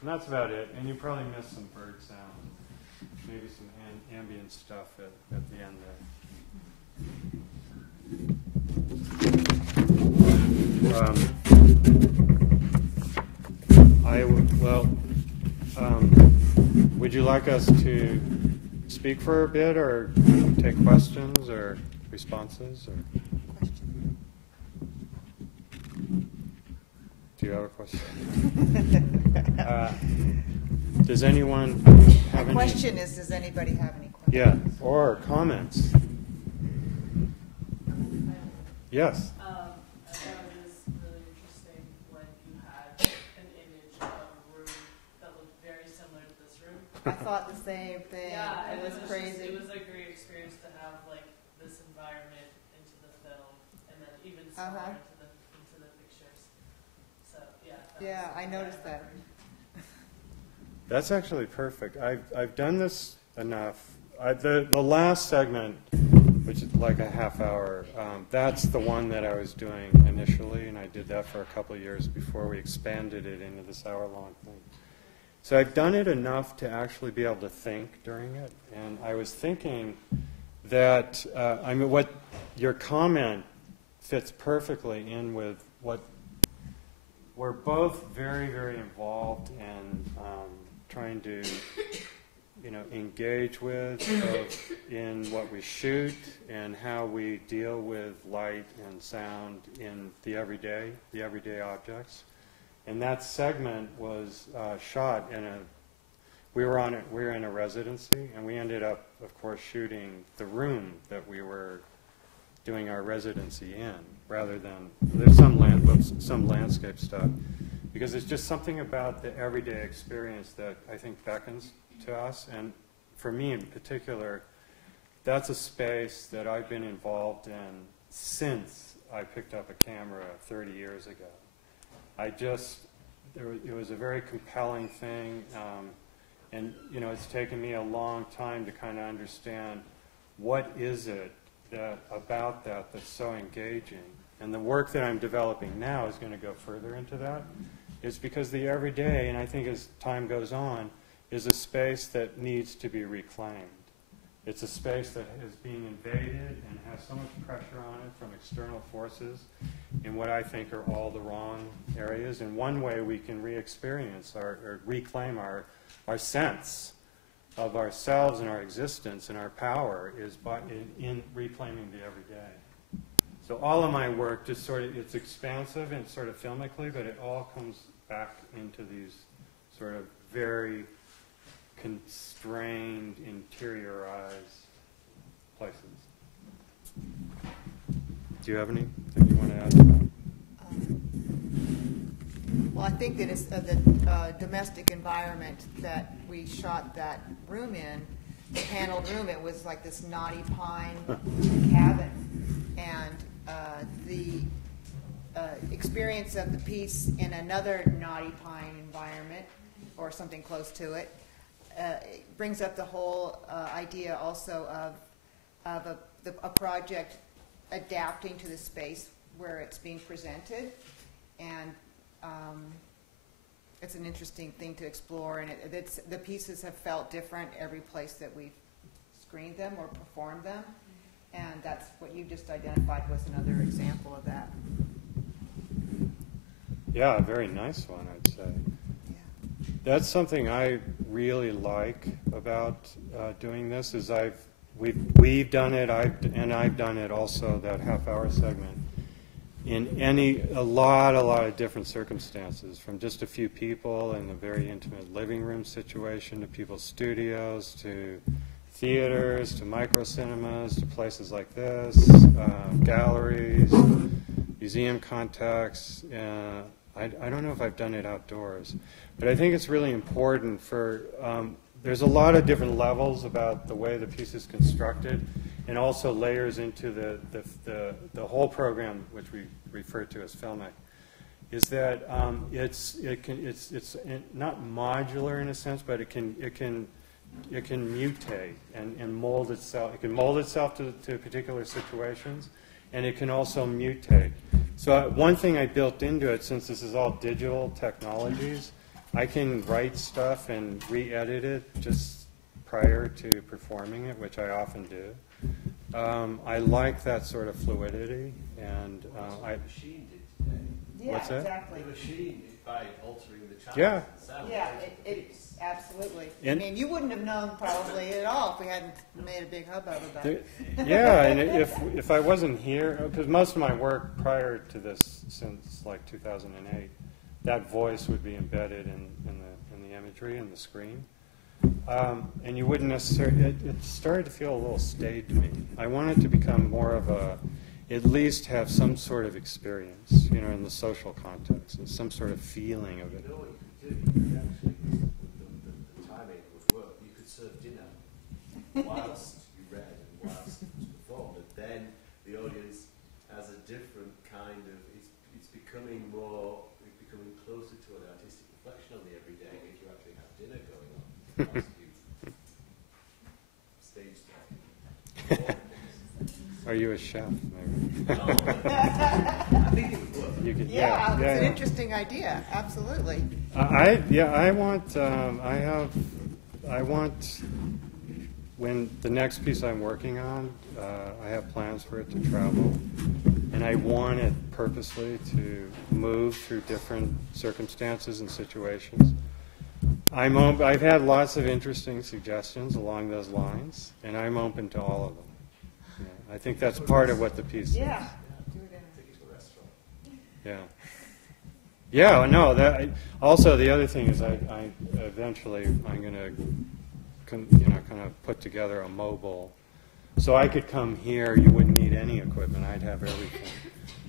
And that's about it. And you probably missed some bird sounds, maybe some ambient stuff at the end there. Would you like us to speak for a bit, or take questions or responses? Or do you have a question? Does anyone have any? The question is, does anybody have any questions? Yeah, or comments? Yes. I thought it was really interesting when you had an image of a room that looked very similar to this room. I thought the same thing. Yeah, it was crazy. It was a great experience to have like this environment into the film, and then even smaller into the pictures. So yeah. Yeah, I noticed that. That's actually perfect. I've done this enough. The last segment, which is like a half hour, that's the one that I was doing initially, and I did that for a couple of years before we expanded it into this hour-long thing. So I've done it enough to actually be able to think during it, and I was thinking that, what your comment fits perfectly in with what we're both very, very involved in trying to engage with, both in what we shoot and how we deal with light and sound in the everyday objects. And that segment was shot in we were in a residency, and we ended up, of course, shooting the room that we were doing our residency in, rather than, there's some landscape stuff, because it's just something about the everyday experience that I think beckons to us. And for me in particular, that's a space that I've been involved in since I picked up a camera 30 years ago. It was a very compelling thing, and it's taken me a long time to kind of understand what is it about that that's so engaging. And the work that I'm developing now is going to go further into that. It's because the everyday, and I think as time goes on, is a space that needs to be reclaimed. It's a space that is being invaded and has so much pressure on it from external forces in what I think are all the wrong areas. And one way we can re-experience or reclaim our sense of ourselves and our existence and our power is in reclaiming the everyday. So all of my work just it's expansive and sort of filmically, but it all comes back into these sort of very constrained, interiorized places. Do you have anything you want to add to that? Well, I think that it's the domestic environment that we shot that room in, the paneled room, it was like this knotty pine cabin. And the experience of the piece in another knotty pine environment, or something close to it, it brings up the whole idea also of a project adapting to the space where it's being presented. And it's an interesting thing to explore, and the pieces have felt different every place that we've screened them or performed them. And that's what you just identified was another example of that. Yeah, a very nice one, I'd say. Yeah. That's something I really like about doing this. Is we've done it, I've done it also, that half-hour segment, in a lot of different circumstances, from just a few people in a very intimate living room situation to people's studios to theaters to micro cinemas to places like this, galleries, museum contacts. I don't know if I've done it outdoors, but I think it's really important for, there's a lot of different levels about the way the piece is constructed, and also layers into the whole program, which we refer to as filmic, is that it's not modular in a sense, but it can mutate and mold itself. It can mold itself to particular situations, and it can also mutate. So one thing I built into it, since this is all digital technologies, I can write stuff and re-edit it just prior to performing it, which I often do. I like that sort of fluidity, and the machine did today. Yeah, What's that? exactly. The machine, by altering the channels Yeah. and sound, Yeah, creates a piece. absolutely. And- I mean, you wouldn't have known probably at all if we hadn't made a big hubbub about it. Yeah, and if I wasn't here, because most of my work prior to this, since like 2008, that voice would be embedded in the imagery and the screen. And you wouldn't necessarily, it started to feel a little staid to me. I wanted to become more of at least have some sort of experience, in the social context, and some sort of feeling of it. You know what you could do? You could actually, the timing would work. You could serve dinner whilst you read and whilst it was performed, and then the audience has a different kind of, it's becoming closer to an artistic reflection on the everyday if you actually have dinner going on. whilst you stage time. Are you a chef, maybe? No, I think it would work. You could, Yeah, it's an yeah. interesting idea, absolutely. I want, when the next piece I'm working on, I have plans for it to travel, and I want it purposely to move through different circumstances and situations. I've had lots of interesting suggestions along those lines, and I'm open to all of them. Yeah, I think that's part of what the piece is. Yeah. Take it to a restaurant. Yeah. Yeah, no, also the other thing is I eventually I'm going to kind of put together a mobile, so I could come here, you wouldn't need any equipment, I'd have everything.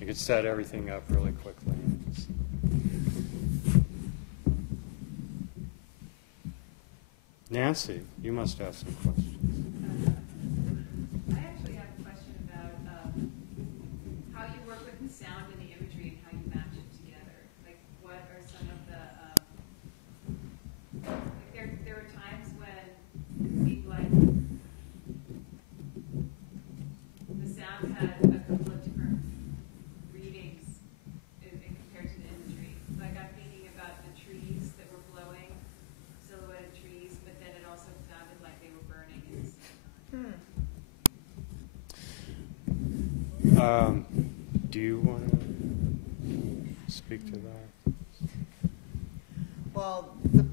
You could set everything up really quickly. Nancy, you must have some questions. I actually have a question about how you work with the sound and the imagery and how you match it together. Like, what are some of the there were times when it seemed like the sound had a couple of different readings in compared to the imagery. Like, I'm thinking about the trees that were blowing, silhouetted trees, but then it also sounded like they were burning at the same time. Do you want to speak to that? Well, the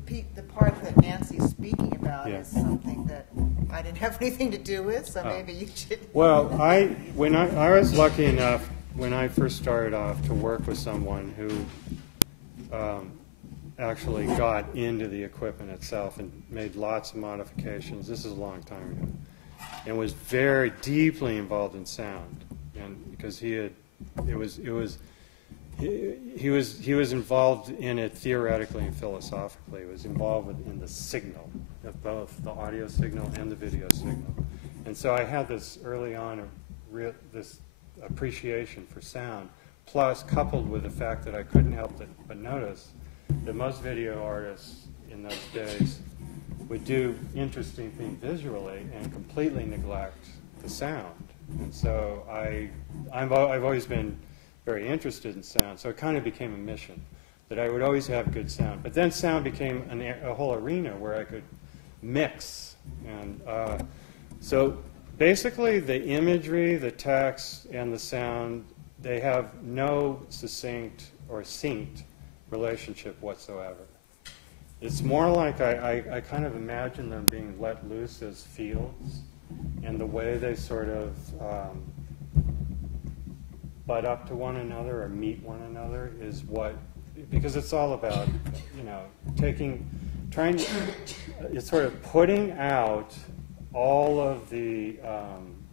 part that Nancy's speaking about Yeah. is something that I didn't have anything to do with, so Oh. maybe you should. Well, when I was lucky enough when I first started off to work with someone who actually got into the equipment itself and made lots of modifications. This is a long time ago, and was very deeply involved in sound, and because he was involved in it theoretically and philosophically. He was involved in the signal of both the audio signal and the video signal. And so I had this early on, this appreciation for sound, plus coupled with the fact that I couldn't help but notice that most video artists in those days would do interesting things visually and completely neglect the sound. And so I've always been very interested in sound, so it kind of became a mission that I would always have good sound. But then sound became a whole arena where I could mix. And so basically the imagery, the text, and the sound, they have no succinct or synced relationship whatsoever. It's more like I kind of imagine them being let loose as fields, and the way they sort of butt up to one another or meet one another is what, because it's all about, it's sort of putting out all of the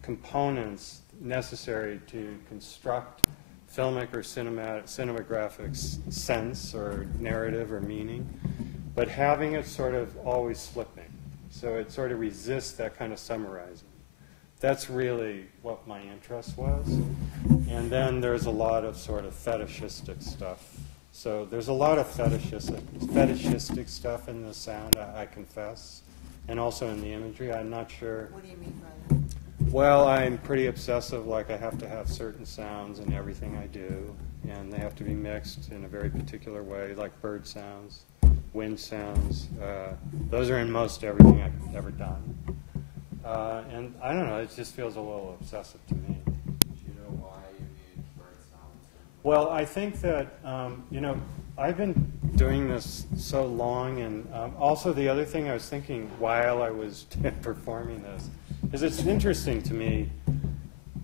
components necessary to construct filmic or cinematographic sense or narrative or meaning, but having it sort of always slipping. So it sort of resists that kind of summarizing. That's really what my interest was. And then there's a lot of sort of fetishistic stuff. So there's a lot of fetishistic stuff in the sound, I confess, and also in the imagery. I'm not sure. What do you mean by that? Well, I'm pretty obsessive, like I have to have certain sounds in everything I do, and they have to be mixed in a very particular way, like bird sounds, wind sounds. Those are in most everything I've ever done. And I don't know, it just feels a little obsessive to me. Do you know why you need bird sounds? Well, I think that, I've been doing this so long, and also the other thing I was thinking while I was performing this is it's interesting to me,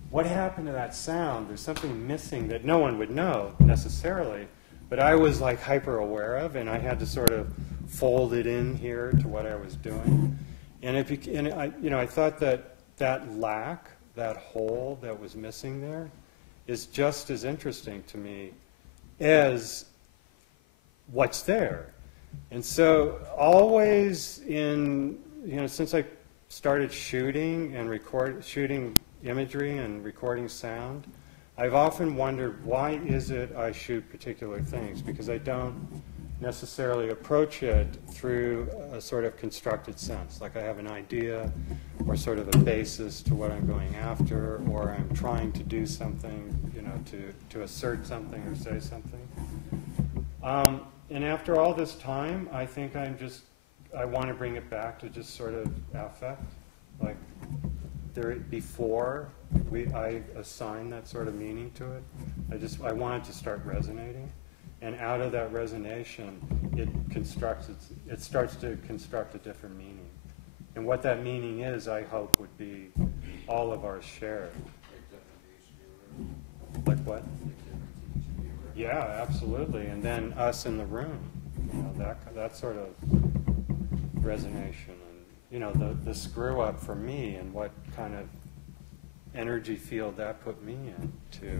what happened to that sound? There's something missing that no one would know necessarily, but I was like hyper aware of, and I had to sort of fold it in here to what I was doing. And I thought that lack, that hole that was missing there, is just as interesting to me as what's there. And so always since I started shooting and shooting imagery and recording sound, I've often wondered, why is it I shoot particular things? Because I don't necessarily approach it through a sort of constructed sense, like I have an idea or sort of a basis to what I'm going after, or I'm trying to do something, to assert something or say something. And after all this time, I think I want to bring it back to just sort of affect, like before I assign that sort of meaning to it. I want it to start resonating. And out of that resonation, it starts to construct a different meaning. And what that meaning is, I hope, would be all of ours shared. Like what? Yeah, absolutely. And then us in the room, that sort of resonation. And, the screw up for me and what kind of energy field that put me into.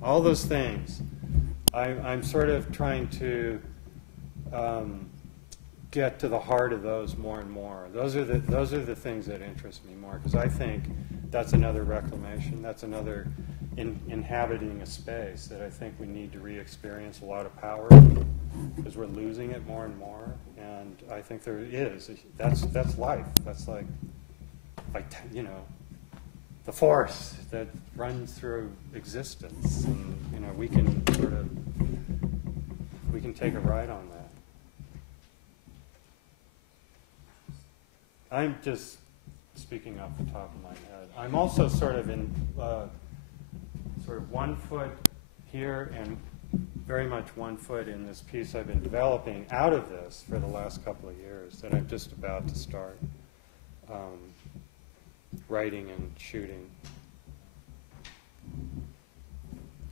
All those things. I'm sort of trying to get to the heart of those more and more. Those are the things that interest me more, because I think that's another reclamation. That's another inhabiting a space that I think we need to re-experience a lot of power, because we're losing it more and more. And I think there is. That's life. That's like the force that runs through existence, and we can take a ride on that. I'm just speaking off the top of my head. I'm also sort of in sort of 1 foot here and very much 1 foot in this piece I've been developing out of this for the last couple of years that I'm just about to start writing and shooting.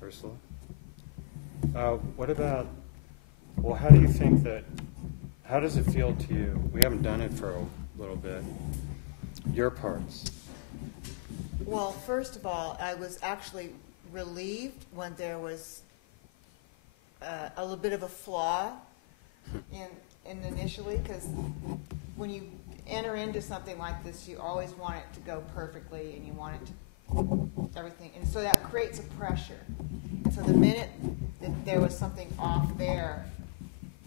Ursula? What about, how do you think how does it feel to you? We haven't done it for a little bit. Your parts. Well, first of all, I was actually relieved when there was a little bit of a flaw in initially, because when you enter into something like this, you always want it to go perfectly, and you want it to everything, and so that creates a pressure. And so the minute that there was something off there,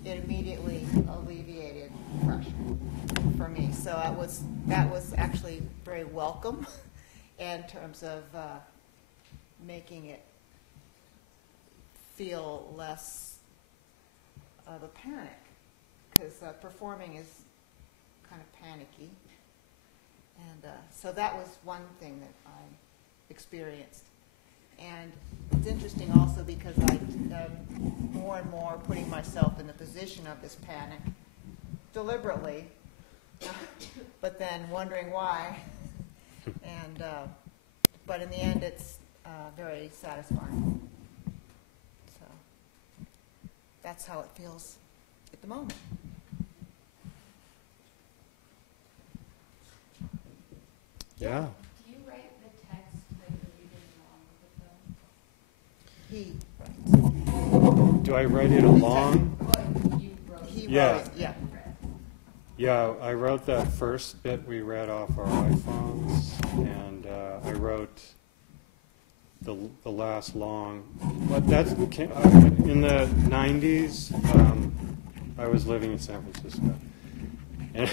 it immediately alleviated pressure for me. So that was actually very welcome in terms of making it feel less of a panic, because performing is kind of panicky. And so that was one thing that I experienced. And it's interesting also because I more and more putting myself in the position of this panic deliberately, but then wondering why. And but in the end, it's very satisfying. So that's how it feels at the moment. Yeah. Do you write the text that you're reading along with the film? He Do I write it along? What you wrote? he Yeah. wrote it, yeah. Yeah, I wrote that first bit we read off our iPhones, and I wrote the last long. But that's in the 90s. I was living in San Francisco, and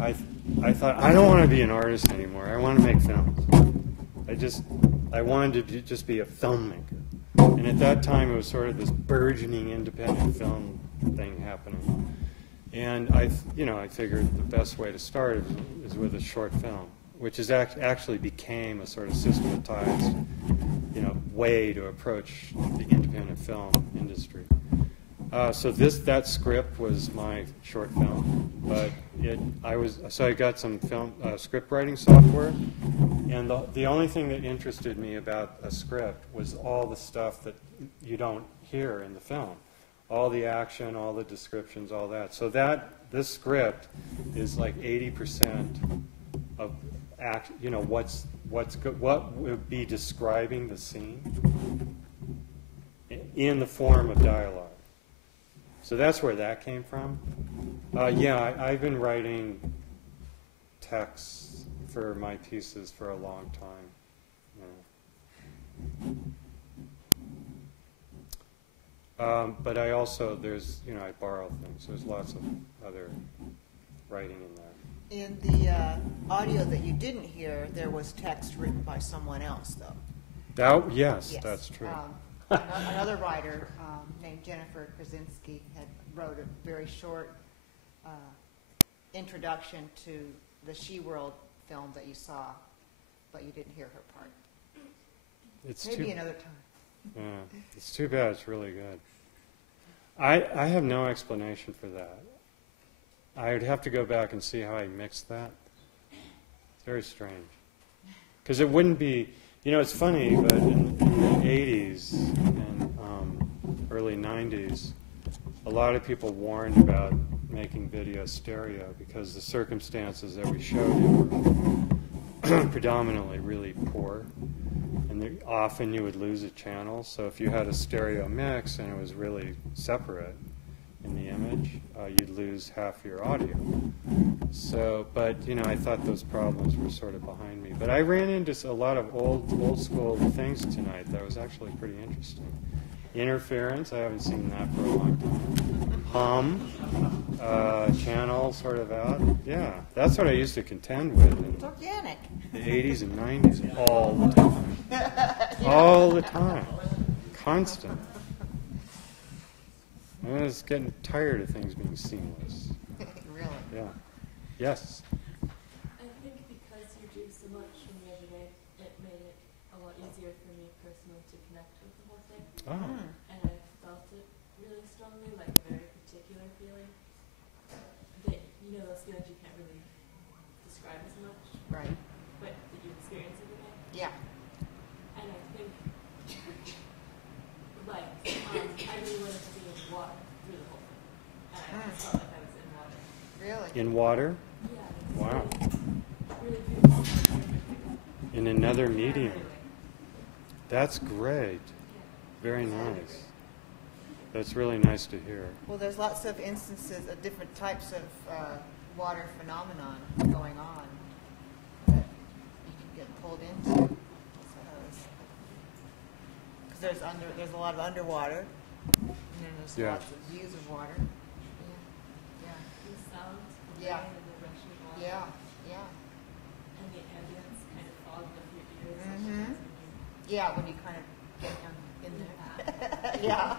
I thought I don't want to be an artist anymore. I want to make films. I wanted to just be a filmmaker, and at that time it was sort of this burgeoning independent film thing happening. And I figured the best way to start is with a short film, which is actually became a sort of systematized, way to approach the independent film industry. So that script was my short film, but I got some film script writing software, and the only thing that interested me about a script was all the stuff that you don't hear in the film. All the action, all the descriptions, all that. So this script is like 80% of what would be describing the scene in the form of dialogue. So that's where that came from. I've been writing texts for my pieces for a long time. Yeah. But I also, I borrow things. There's lots of other writing in there. In the audio that you didn't hear, there was text written by someone else, though. Yes, that's true. Another writer named Jennifer Krasinski wrote a very short introduction to the SeaWorld film that you saw, but you didn't hear her part. Maybe another time. Yeah, it's too bad. It's really good. I have no explanation for that. I would have to go back and see how I mixed that. It's very strange. Because it wouldn't be, it's funny, but in the 80s and early 90s, a lot of people warned about making video stereo because the circumstances that we showed you were predominantly really poor. And often you would lose a channel. So if you had a stereo mix and it was really separate in the image, you'd lose half your audio. So, but I thought those problems were sort of behind me. But I ran into a lot of old school things tonight that was actually pretty interesting. Interference, I haven't seen that for a long time. Hum, channel sort of out. Yeah, that's what I used to contend with. It's organic. The 80s and 90s, all the time. All the time. Constant. I was getting tired of things being seamless. Really? Yeah. Yes. I think because you do so much from the other day, it made it a lot easier for me personally to connect with the whole thing. Oh. And I felt it really strongly, like a very particular feeling. That, those feelings you can't really describe as much, Right. but that you experience every day. Yeah. And I think, I really wanted to be in water through the whole thing. And I felt like I was in water. Really? In water? Yeah. Wow. Really beautiful. In another medium. That's great. Very nice. That's really nice to hear. Well, there's lots of instances of different types of water phenomenon going on that you can get pulled into. Because there's a lot of underwater, and then there's lots of views of water. Yeah. The sounds, the Yeah. rain and the rushing water. Yeah. Yeah. And the ambience kind of fogged up your ears. Mhm. Yeah, when you kind of get in there. Yeah.